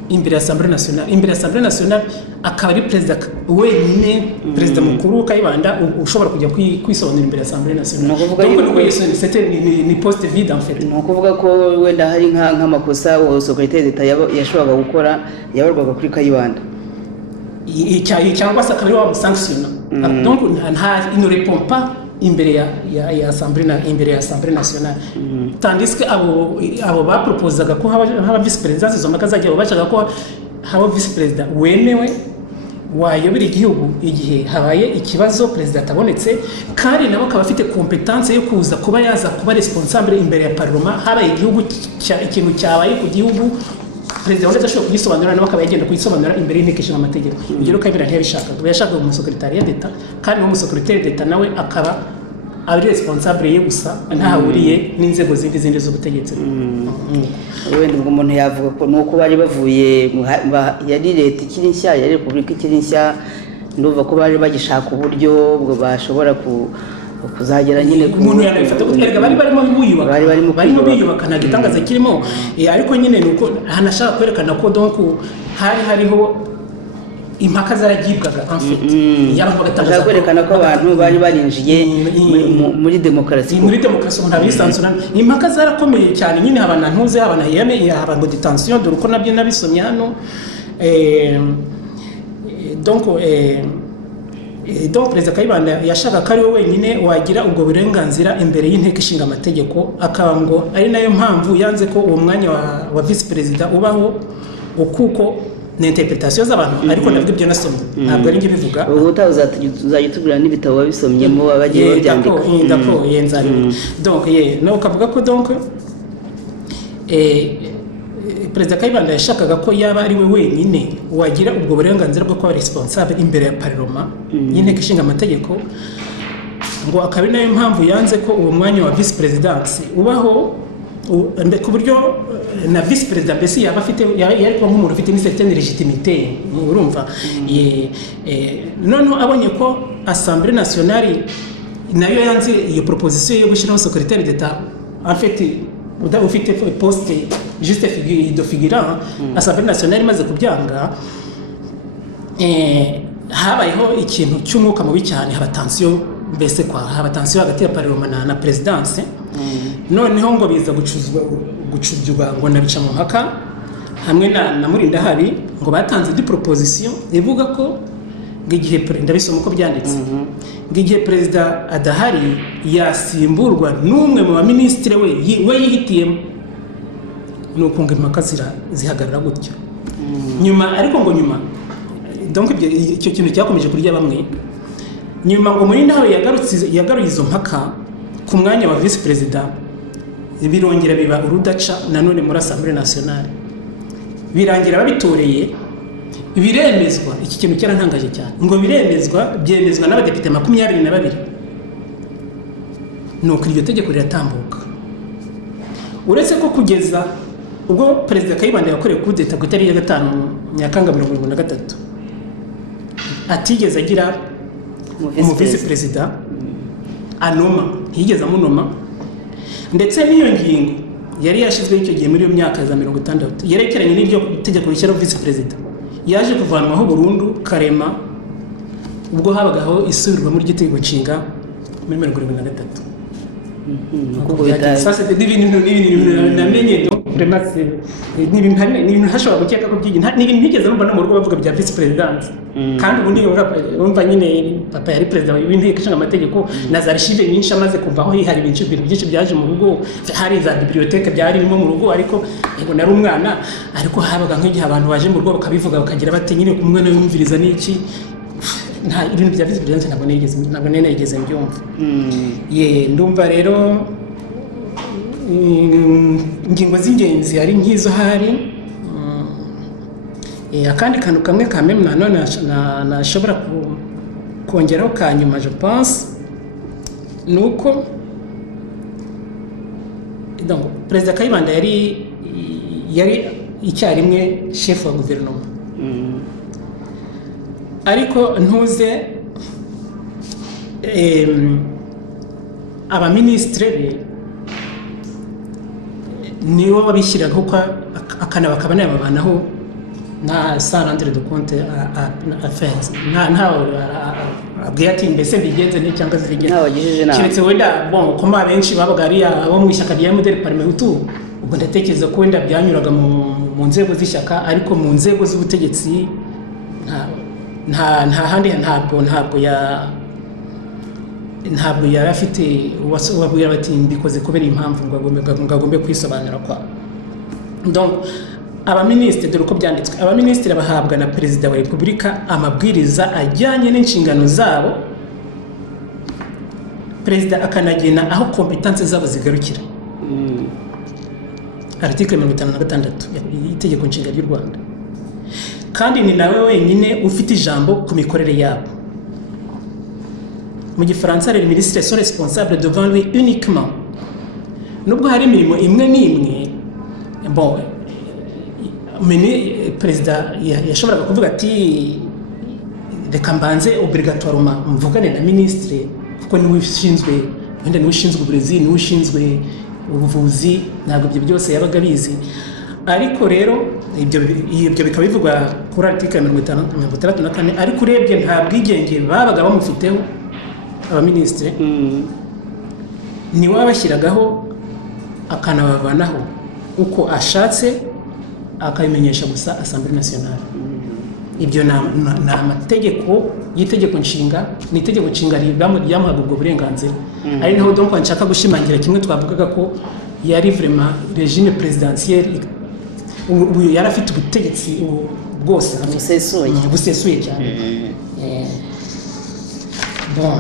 imbere ya Assemblée Nationale, imbere ya Assemblée Nationale akaba ari perezida wenyine, perezida mukuru Kayibanda ushobora kujya kwisobanura imbere ya Assemblée Nationale. Donc c'était ni poste vide en fait. Ni ukuvuga ko wenda hari nk'amakosa uwo secrétaire d'État yashoboraga gukora yabarwaga kuri Kayibanda cyangwa se akaba ari wamusanctiona. Donc il ne répond pas imbere ya Assemblée Nationale. Tandis que abo baproposaga ko haba vice president izo mpaka zajya bashaka ko haba vice president wemewe wayobora igihugu igihe habaye ikibazo perezida atabonetse, kandi nabo akaba afite competence yo kuza kuba yaza kuba responsable imbere ya parlement habaye igihugu ikintu cyabaye ku gihugu, perezida wese ashobora kugisobanura nabo akaba yagenda kugisobanura imbere y'inteko ishinga amategeko. Ibyo rero Kayibanda ntiyabishakaga, yashakaga umusecrétariat d'État, kandi umusecrétaire d'État nawe akaba ari responsable ye gusa ntahuriye n'inzego zindi z'ubutegetsi. wenda ubwo umuntu yavuga ko nuko bari bavuye yari leta ikiri nshya, yari repubulika ikiri nshya, ndumva ko bari bagishaka uburyo bwo bashobora kuzagera nyine ku muntu yanafata guterega bari barimo biyubaka nta gitangaza kirimo, ariko nyine nuko hanashaka kwerekana ko donc hariho impaka zaragibwaga en fait y'abantu bagatangaza kwerekana ko abantu bari barinjiye muri demokarasi umuntu abisanzura. Impaka zarakomeye cyane nyine abana ntuze abana yeme abantu detention dore uko nabyo nabisomye hano. Donc perezida Kayibanda yashaka ko ari we wenyine wagira ubwo burenganzira imbere y'inteko ishinga amategeko, akaba ngo ari nayo mpamvu yanze ko uwo mwanya wa vice president ubaho, kuko ni interpretation z'abantu. Ariko ndavuga ibyo nasomye ntabwo ari njye bivuga. Ubu uzajya tubwira n'ibitabo babisomyemo abagiye babyandika. D'accord yenzari. Donc no ukavuga ko donc perezida Kayibanda yashakaga ko yaba ari we wenyine wagira ubwo burenganzira bwo kuba responsable imbere ya parlement y'inteko ishinga amategeko, ngo akaba ari nayo mpamvu yanze ko uwo mwanya wa vice presidence ubaho, ku buryo na vice president mbese yaba afite yari kuba nk'umuntu ufite une certaine légitimité, urumva. Noneho abonye ko Assemblée Nationale nayo yanze iyo proposition yo gushyiraho secrétaire d'État en fait ufite poste juste de figurant, Assemblée Nationale imaze kubyanga, habayeho ikintu cy'umwuka mubi cyane, haba tension mbese haba tension hagati ya parlement na presidence. Noneho ngo biza gucujywa ngo nabica mu mpaka hamwe na Murinda Habi, ngo batanze di proposition ivuga ko ngigihe ndabisoma uko byanditse, ngigihe perezida adahari yasimburwa n'umwe mu baministre we yihitiyemo, nuko ngo impaka zihagarara gutyo nyuma. Ariko ngo nyuma donc icyo kintu cyakomeje kurya bamwe, nyuma ngo Murinda Habi yagaruye izo mpaka ku mwanya wa vice president, birongera biba urudaca nanone muri Assemblée Nationale, birangira babitoreye biremezwa. Iki kintu cyarantangaje cyane, ngo byemezwa n'abadepite 22. Nuko iryo tegeko riratambuka, uretse ko kugeza ubwo perezida Kayibanda yakorewe coup d'etat ku itariki ya 5 Nyakanga 2023 atigeze agira mu vice president anoma, higeze amunoma. Ndetse n'iyo ngingo yari yashizweho icyo gihe muri iyo myaka za 60 yerekeranye n'iryo tegeko rishyiraho vice president, yaje kuvanwaho burundu karema ubwo habagaho isubirwa muri itegeko nshinga muri 2023. Sasa n'ibintu namenye n'ibintu hashobora gukeka ko byigi n'ibintu ntigeze numva no mu rugo bavuga bya vice president, kandi ubundi urumva nyine papa yari president w'inteko ishinga amategeko na za archive nyinshi amaze kumva aho hari ibintu byinshi byaje mu rugo, hari za bibliothèque byari birimo mu rugo. Ariko yego nari umwana, ariko habaga nk'igihe abantu baje mu rugo bakabivuga bakagira bati nyine umwana yumviriza n'iki, nta ibintu bya vice president ntabwo nigeze mbyumva. Ndumva rero ingingo z'ingenzi ari nk'izo hari. Akandi kantu kamwe ka meme nanone nashobora kongeraho ka nyuma je pense nuko donc perezida Kayibanda yari icyarimwe chef wa guverinoma, ariko ntuze abaministre be nibo babishyiraho ko akana bakabana babanaho nta sans rendre de compte à faire nta abwiye ati mbese mbigenze nte cyangwa zigenze ntawe wagejeje inama keretse wenda bon koma benshi babaga ari abo mu ishyaka rya MDR Parmehutu ubwo ndatekereza ko wenda byanyuraga mu nzego z'ishyaka ariko mu nzego z'ubutegetsi nta handi ntabwo yari afite wabwira bati mbikoze kubera impamvu ngo agombe kwisobanura kwa donc abaminisitiri dore uko byanditswe abaminisitiri bahabwa na perezida wa repubulika amabwiriza ajyanye n'inshingano zabo perezida akanagena aho kompetanse zabo zigarukira article 56 y'itegeko nshinga ry'u Rwanda kandi ni nawe wenyine ufite ijambo ku mikorere yabo mu gifaransa les ministres sont responsables devant lui uniquement nubwo hari imirimo imwe n'imwe bon perezida yashoboraga kuvuga ati reka mbanze obligatoirement mvugane na ministre kuko niwe ushinzwe wenda niwe ushinzwe uburezi niwe ushinzwe ubuvuzi ntabwo ibyo byose yabaga bizi ariko rero ibyo bikaba bivugwa kuri article 54 ariko urebye nta bwigenge babaga bamufiteho abaministre niwe wabashyiragaho akanabavanaho uko ashatse akabimenyesha gusa Assemblée Nationale ibyo ni amategeko y'itegeko nshinga ni itegeko nshinga ryamuhaga ubwo burenganzira ari naho donc nshaka gushimangira kimwe twavugaga ko yari vraiment régime présidentiel ubu yari afite ubutegetsi bwose busesuye cyane bon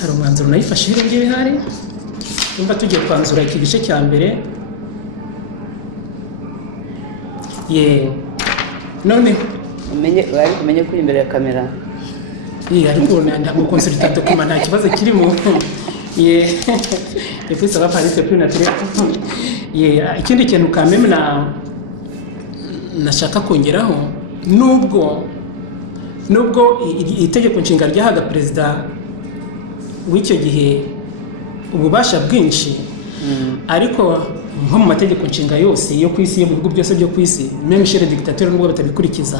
hari umwanzuro nayifashe ibiro bihari nimba tugiye kwanzura iki gice cya mbere none umenye kuri imbere ya kamera ariko ntabwo consultant document nta kibazo kirimo et puis ça va paraître plus naturel ikindi kintu quand même nashaka kongeraho nubwo itegeko nshinga ryahaga perezida w'icyo gihe ububasha bwinshi ariko nko mu mategeko nshinga yose yo ku isi yo mu bihugu byose byo ku isi même chez les dictateurs nubwo batabikurikiza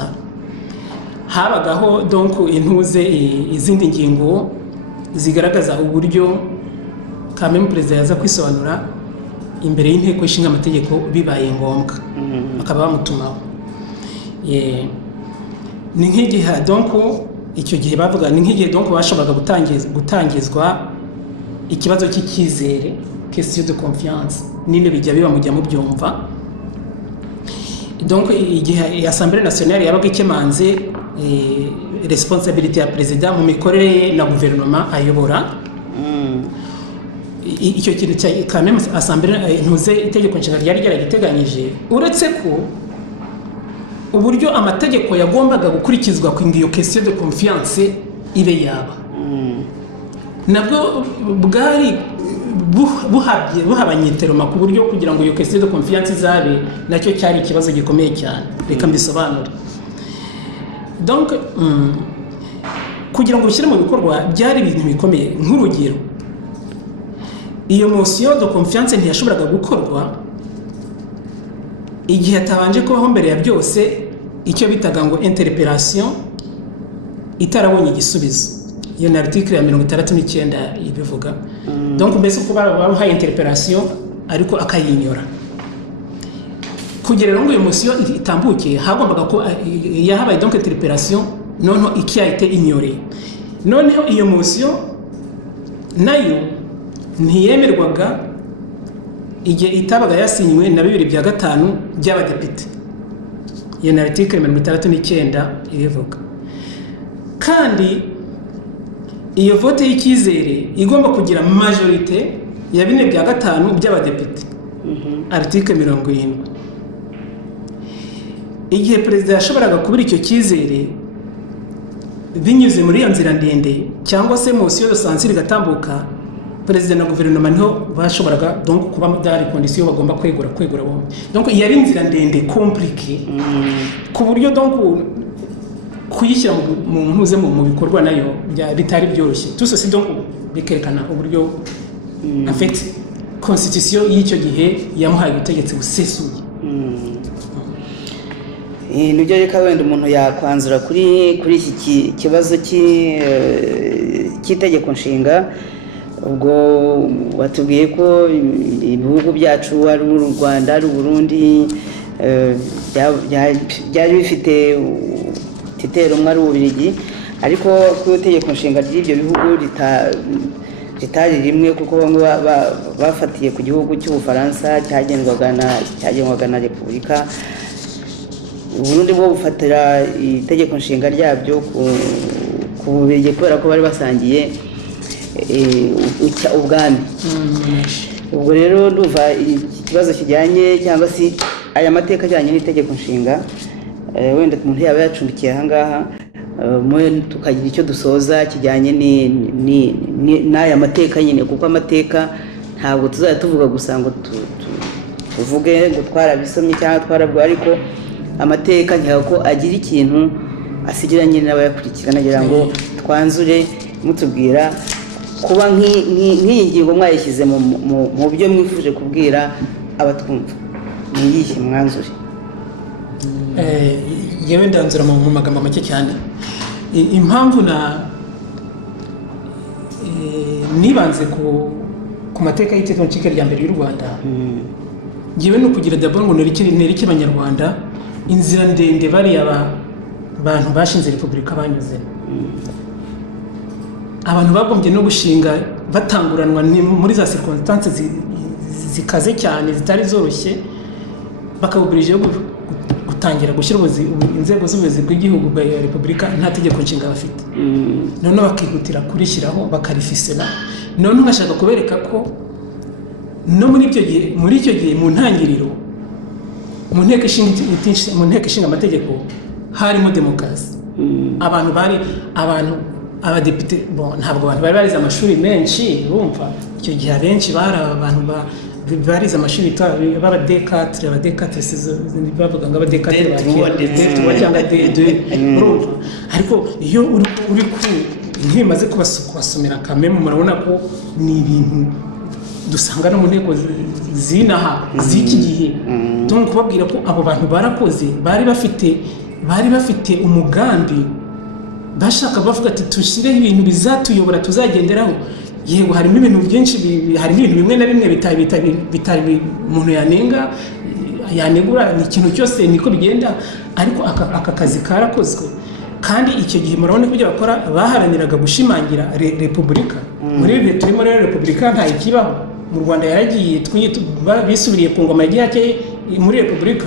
habagaho donc intuze izindi ngingo zigaragaza uburyo quand même perezida yaza kwisobanura imbere y'inteko ishinga amategeko bibaye ngombwa bakaba bamutumaho ni nk'igihe donc icyo gihe bavuga ni nk'igihe donc bashoboraga gutangizwa ikibazo cy'icyizere question de confiance nine bijya biba mujya mu byumva donc igihe Assemblée Nationale yabaga ikemanze responsabilité ya perezida mu mikorere na gouvernement ayobora icyo kintu cya quand même Assemblée ntuze itegeko nshinga ryari ryaragiteganyije uretse ko uburyo amategeko yagombaga gukurikizwa ku ngiyo question de confiance ibe yaba nabwo bwari buhabanye teroma ku buryo kugira ngo iyo question de confiance izabe nacyo cyari ikibazo gikomeye cyane reka mbisobanure donc kugira ngo bishyire mu bikorwa byari ibintu bikomeye nk'urugero iyo motion de confiance ntiyashoboraga gukorwa igihe atabanje kubaho mbere ya byose icyo bitaga ngo interpellation itarabonye igisubizo iyo ni article ya 69 ibivuga donc mbese ko baruhaye interpellation ariko akayinyora kugira ngo iyo motion itambuke hagombaga ko yahabaye donc interpellation noneho iki a été ignoré noneho iyo motion nayo ntiyemerwaga igihe itabaga yasinywe na 2/5 by'abadepite iyo ni article 69 ibivuga kandi iyo vote y'icyizere igomba kugira majorité ya 4/5 by'abadepite article 70 igihe perezida yashoboraga kubura icyo cyizere binyuze muri iyo nzira ndende cyangwa se motion de censure igatambuka perezida na guverinoma niho bashoboraga donc kuba muri condition bagomba kwegura bombi donc yari inzira ndende compliqué ku buryo donc kuyishyira mu mpuze mu bikorwa nayo bitari byoroshye tout ceci donc bikerekana uburyo en fait constitution y'icyo gihe yamuhaye ubutegetsi busesuye nibyo reka wenda umuntu yakwanzura kuri iki kibazo cy'itegeko nshinga. ubwo watubwiye ko ibihugu byacu ari u Rwanda ari u Burundi byari bifite umwe ari Ububiligi, ariko ku itegeko nshinga ry'ibyo bihugu ritari rimwe, kuko bamwe bafatiye ku gihugu cy'Ubufaransa cyagenwaga na Repubulika. Uburundi bwo bufatira itegeko nshinga ryabyo ku Bubiligi kubera ko bari basangiye ubwami. ubwo rero ndumva ikibazo kijyanye cyangwa se aya mateka ajyanye n'itegeko nshinga wenda umuntu yaba yacumbikiye aha ngaha tukagira icyo dusoza kijyanye n'aya mateka nyine, kuko amateka ntabwo tuzajya tuvuga gusa ngo tuvuge ngo twarabisomye cyangwa twarabwo, ariko amateka ntabwo ko agira ikintu asigira nyine n'abayakurikira. nagira ngo twanzure mutubwira kuba nk'iyi ngingo mwayishyize mu byo mwifuje kubwira abatwumva, ni iyihe mwanzure? yewe ndanzura mu magambo make cyane. Impamvu nibanze ku mateka y'itegeko nshinga rya mbere y'u Rwanda, yewe no kugira d'abord ngo nereke abanyarwanda inzira ndende bariya bantu bashinze repubulika banyuze. Abantu bagombye no gushinga batanguranwa muri za circonstances zikaze cyane zitari zoroshye, bakabubirije gutangira gushyira inzego z'ubuyobozi bw'igihugu bwa repubulika nta tegeko nshinga bafite. Noneho bakihutira kurishyiraho bakarifisena. Noneho ngashaka kubereka ko no muri icyo gihe mu ntangiriro mu nteko ishinga amategeko harimo demokarasi. Abadepite ntabwo abantu bari barize amashuri menshi, urumva icyo gihe abenshi bari abantu barize amashuri b'abadekatire bavuga ngo abadekatire cyangwa urumva. Ariko iyo uri ntibimaze kubasomera kameme, murabona ko ni ibintu dusanga no mu nteko z'inaha z'iki gihe. Tugomba kubabwira ko abo bantu barakoze, bari bafite umugambi, bashaka bavuga ati tushyireho ibintu bizatuyobora tuzagenderaho. Yego harimo ibintu byinshi, harimo ibintu bimwe na bimwe bitari umuntu yanegura, ni ikintu cyose niko bigenda, ariko aka kazi karakozwe. Kandi icyo gihe murabona ko ibyo bakora baharaniraga gushimangira repubulika. Muri ibi turimo rero repubulika nta ikibaho mu Rwanda, yaragiye bisubiriye ku ngoma yagiye muri repubulika.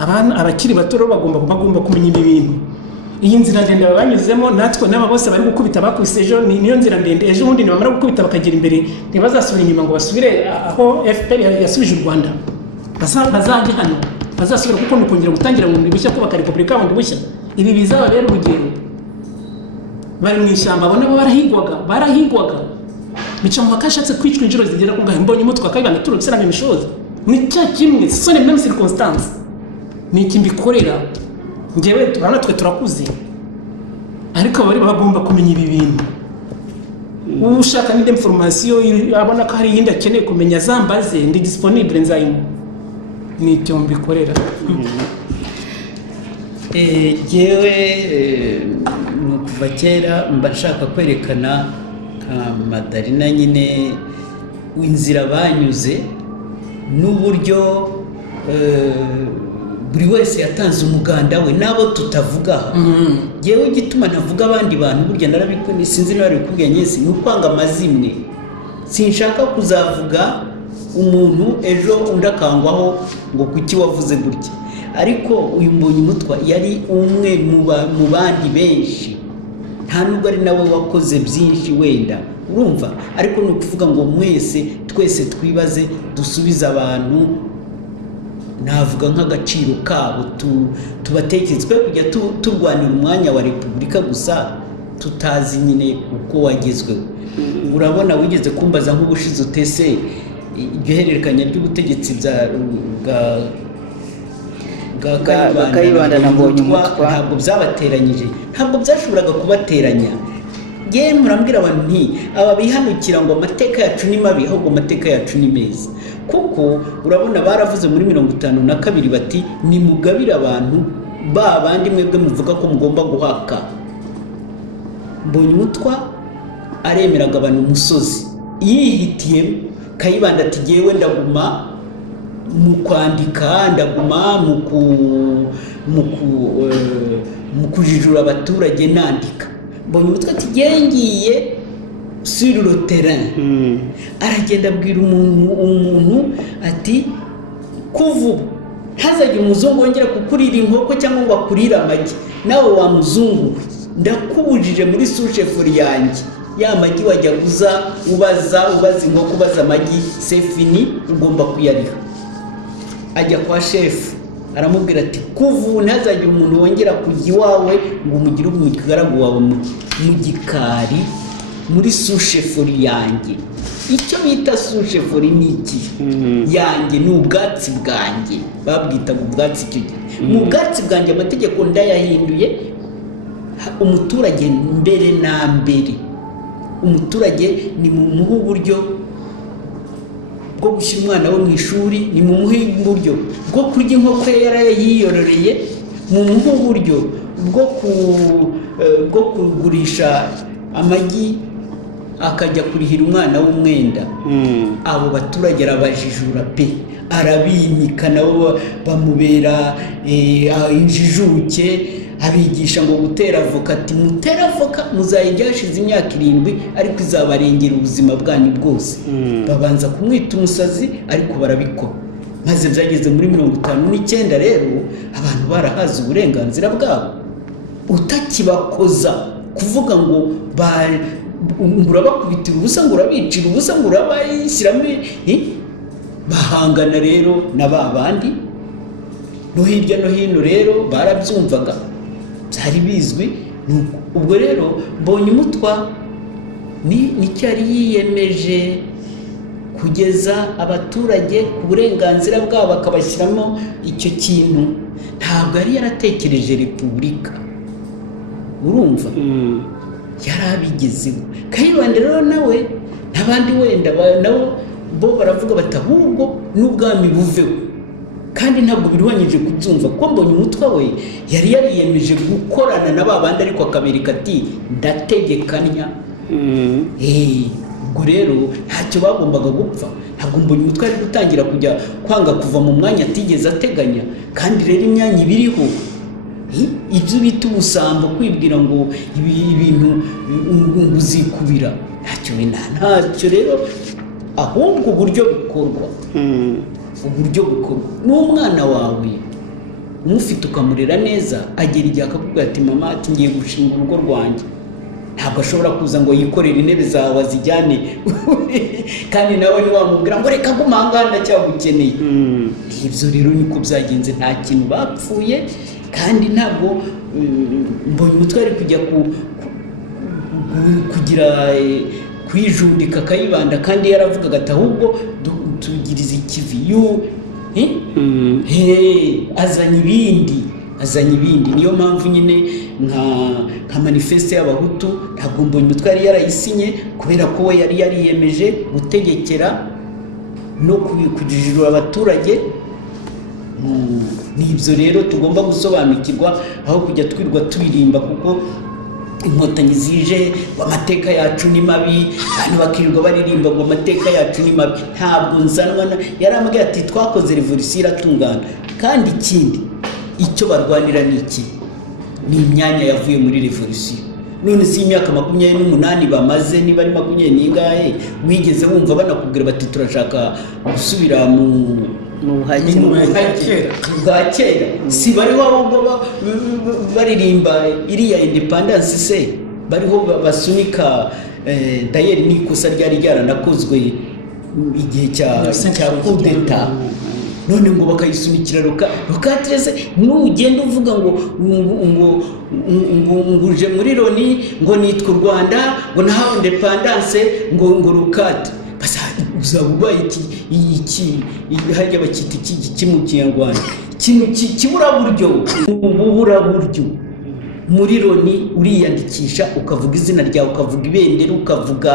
Abakiri bato bagomba kumenya ibi bintu. Iyi nzira ndende banyuzemo, natwe n'aba bose bari gukubita bakubise ejo, niyo nzira ndende. Ejo bundi nibamara gukubita bakagera imbere, ntibazasubira inyuma ngo basubire aho FPR yasubije u Rwanda. Bazajya hano bazasubira, kuko ni ukongera gutangira bundi bushya, kubaka repubulika bundi bushya. Ibi bizaba rero urugero. Bari mu ishyamba, abona bo barahigwaga bica mu bakashatse kwicwa injiro zigera ku ngahe. Mbonye umutwe akayibanda turutse na mishoza ni cya kimwe, sone même circonstance ni kimbikorera. Ngewe turana twe turakuze, ariko bari bagomba kumenya ibi bintu. Ushaka n'indi information abona ko hari yindi akeneye kumenya, zambaze, ndi disponible nzayimo. Ni cyo mbikorera. Jewe no kuva kera mba nshaka kwerekana Madarina nyine inzira banyuze n'uburyo buri wese yatanze umuganda we nabo tutavuga. Jewe gituma navuga abandi bantu burya narabikuni, sinzi nawe bikubwiye nyese, ni ukwanga amazimwe. Sinshaka kuzavuga umuntu ejo undakangwaho ngo kuki wavuze gutya. Ariko uyu Mbonyumutwa yari umwe mu bandi benshi, nta nubwo ari nawe wakoze byinshi wenda, urumva. Ariko ni ukuvuga ngo twese twibaze, dusubize abantu, navuga nk'agaciro kabo, tubatekerezwe kujya turwanira umwanya wa repubulika gusa tutazi nyine uko wagezweho. Urabona wigeze kumbaza nk'ubushize utese iryo hererekanya ry'ubutegetsi bwa Kayibanda na Mbonyumutwa ntabwo byabateranyije, ntabwo byashoboraga kubateranya. Yewe murambwira abantu nti aba bihanukira ngo amateka yacu ni mabi, ahubwo amateka yacu ni meza. Kuko urabona baravuze muri 52 bati nimugabira abantu ba bandi mwebwe muvuga ko mugomba guhaka. Mbonyumutwa aremera agabana umusozi yihitiyemo. Kayibanda ati jyewe ndaguma mu kwandika, ndaguma mu kujijura abaturage nandika. Mbonyumutwa ati jyewe ngiye sur le terrain. Aragenda abwira umuntu ati kuvu ntazajya umuzungu wongera kukurira inkoko cyangwa ngo akurire amagi, nawe wa muzungu ndakubujije muri sushefuri yanjye ya magi wajya ubaza inkoko ubaza amagi sefini ugomba kuyariha. Ajya kwa shefu aramubwira ati kuvu ntazajya umuntu wongera kujya iwawe ngo umugire umugaragu wawe mu gikari muri sushefuri yanjye. Icyo bita sushefuri ni iki? Yanjye ni ubwatsi bwanjye, babwitaga ubwatsi icyo gihe. Mu bwatsi bwanjye amategeko ndayahinduye. Umuturage mbere na mbere, umuturage ni mu muhe uburyo bwo gushyira umwana we mu ishuri, ni mu muhe uburyo bwo kurya inkoko yarayiyororeye, mu muhe uburyo bwo kugurisha amagi akajya kurihira umwana w'umwenda. Abo baturage arabajijura pe, arabimika, nabo bamubera injijuke, abigisha ngo gutera avoka. Ati mutera avoka muzayijya hashize imyaka 7 ariko izabarengera ubuzima bwanyu bwose. Babanza kumwita umusazi ariko barabikora. Maze byageze muri 59 rero abantu barahaza uburenganzira bwabo. Utakibakoza kuvuga ngo urabakubitira ubusa, ngo urabicira ubusa, ngo urabayishyiramo. Bahangana rero na babandi no hirya no hino rero barabyumvaga, byari bizwi. Ubwo rero Mbonyumutwa nicyo yari yiyemeje kugeza abaturage ku burenganzira bwabo, akabashyiramo icyo kintu. Ntabwo yari yaratekereje repubulika, urumva, yari abigezeho. Kayibanda rero nawe n'abandi wenda nabo bo baravuga bati ahubwo n'ubwami buveho, kandi ntabwo birwanyije kubyumva ko Mbonyumutwa we yari yariyemeje gukorana na babandi ariko akabereka ati ndategekanya. Ubwo rero ntacyo bagombaga gupfa. Ntabwo Mbonyumutwa ari gutangira kujya kwanga kuva mu mwanya atigeze ateganya. Kandi rero imyanya ibiriho, ibyo bita ubusambo, kwibwira ngo ibintu uzikubira, ntacyo rero, ahubwo uburyo bukorwa. Uburyo bukorwa n'umwana wawe umufite ukamurera neza, agera igihe akakubwira ati mama ati ngiye gushinga urugo rwanjye. Ntabwo ashobora kuza ngo yikorere intebe zawe azijyane kandi nawe ntiwamubwira ngo reka ngumanga ndacyagukeneye. Ibyo rero niko byagenze, nta kintu bapfuye. Kandi ntabwo Mbonyumutwa ari kujya kugira kwijundika Kayibanda, kandi yaravugaga ati ahubwo tugirize ikivi azanye ibindi. Niyo mpamvu nyine nka manifeste y'abahutu ntabwo Mbonyumutwa yari yarayisinye, kubera ko we yari yariyemeje gutegekera no kujijura abaturage. Nibyo rero tugomba gusobanukirwa, aho kujya twirwa turirimba kuko inkotanyi zije ngo amateka yacu ni mabi, abantu bakirirwa baririmba ngo amateka yacu ni mabi. Ntabwo nzanwa yarambwiye ati twakoze revolution iratungana. Kandi ikindi icyo barwanira ni iki? Ni imyanya yavuye muri revolution. None si imyaka 28 bamaze, niba ari 20 n'ingahe, wigeze wumva banakubwira bati turashaka gusubira mu bwa kera? Si bariho baririmba iriya independence se, bariho basunika dayeri n'ikosa ryari ryaranakozwe igihe cya kudeta. None ngo bakayisunikira rukatreze, n'ugenda uvuga ngo uje muri Loni, ngo nitwa u Rwanda, ngo nahawe independence, ngo rukate. Basa uzabubaye iki hajya bakita iki mu Kinyarwanda, kibura buryo. Muri Loni uriyandikisha, ukavuga izina ryawe, ukavuga ibendera, ukavuga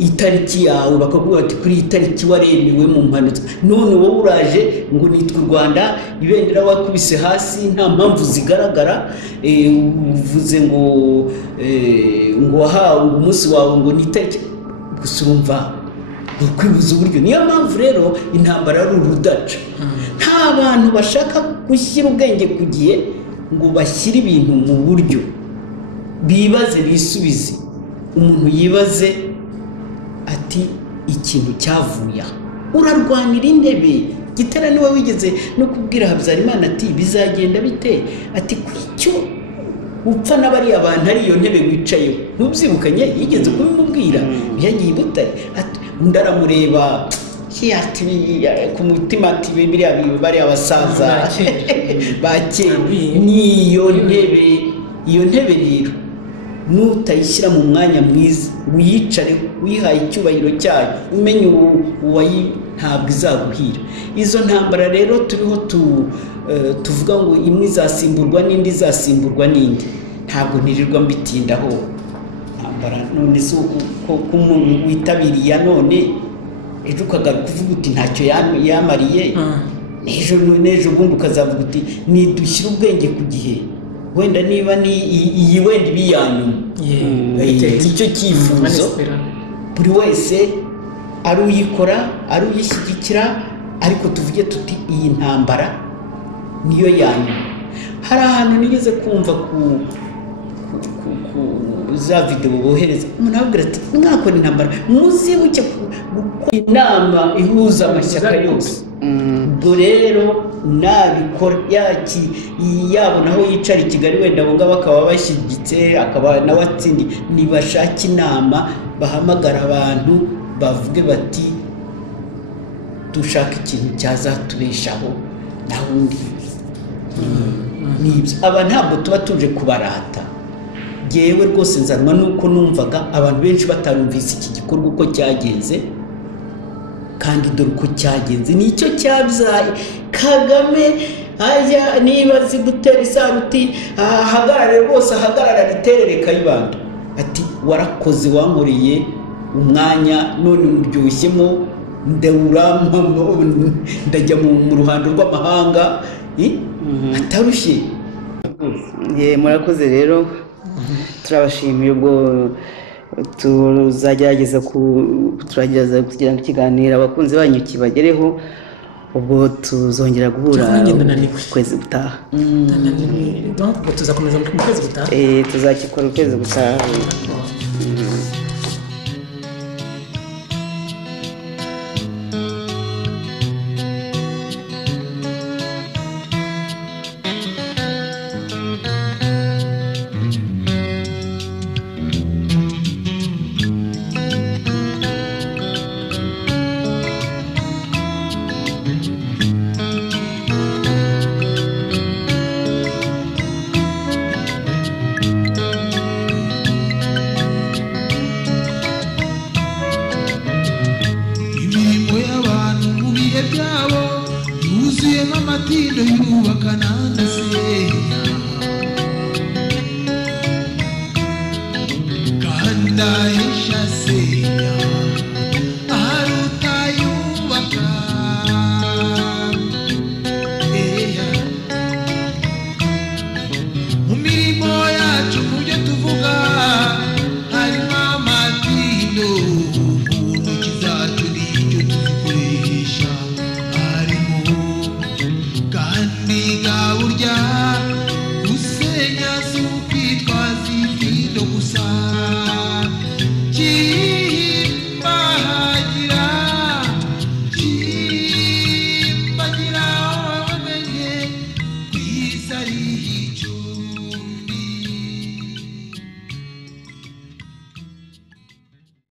itariki yawe bakakubwira ati kuri iyi tariki waremewe mu mpanuka, none wowe uraje ngo nitwa u Rwanda, ibendera wakubise hasi nta mpamvu zigaragara, uvuze ngo wahawe umunsi wawe ngo ni itariki, gusa urumva ukwibuza uburyo. Niyo mpamvu rero intambara ari urudaca. Nta bantu bashaka gushyira ubwenge ku gihe ngo bashyire ibintu mu buryo, bibaze bisubize. Umuntu yibaze ati ikintu cyavuye, urarwanira intebe. Gitera niwe wigeze no kubwira Habyarimana ati bizagenda bite, ati kwicyo upfa n'abari abantu ari iyo ntebe wicayeho, ntubyibukanye yigeze kubimubwira, yagiye Butare ati ndaramureba ati ku mutima ati bari abasaza bakeye. Niyo ntebe, iyo ntebe rero nutayishyira mu mwanya mwiza, wiyicare wihaye icyubahiro cyayo, umenye uwayi ntabwo izaguhira. Izo ntambara rero turiho tuvuga ngo imwe izasimburwa n'indi izasimburwa n'indi, ntabwo nirirwa mbitindaho. Ntambara none zo ko umuntu witabiriye none ejo ukagaruka kuvuga uti ntacyo yamariye, n'ejo bundi ukazavuga uti nidushyire ubwenge ku gihe, wenda niba ni iyi wenda ibiyanyuma. Nicyo cyifuzo buri wese ari uyikora ari uyishyigikira, ariko tuvuge tuti iyi ntambara niyo yanyuma. Hari ahantu nigeze kumva ku za video bohereza, umuntu ababwira ati mwakora intambara muzibuke gukora inama ihuza amashyaka yose. Ubwo rero nabikora yabona aho yicara i Kigali, wenda abo ngabo bakaba bashyigitse, akaba nawe atsindi, nibashaka inama bahamagara abantu bavuge bati dushaka ikintu cyazatubeshaho naho undi. Nibyo aba ntabwo tuba tuje kubarata. Yewe rwose nzanwa nuko numvaga abantu benshi batarumvise iki gikorwa uko cyagenze, kandi dore uko cyagenze nicyo cyabyaye Kagame. Aya niba azi gutera isaruti ahagarare rwose, ahagarara riterere Kayibanda ati warakoze wankoreye umwanya, none muryoshemo ndajya mu ruhando rw'amahanga atarushye. Murakoze rero, turabashimiye. Ubwo tuzagerageza kugira ngo ikiganiro abakunzi banyu kibagereho. Ubwo tuzongera guhura kwezi gutaha. Tuzakomeza mu kwezi gutaha. Tuzakikora ukwezi gutaha. Kanda isha se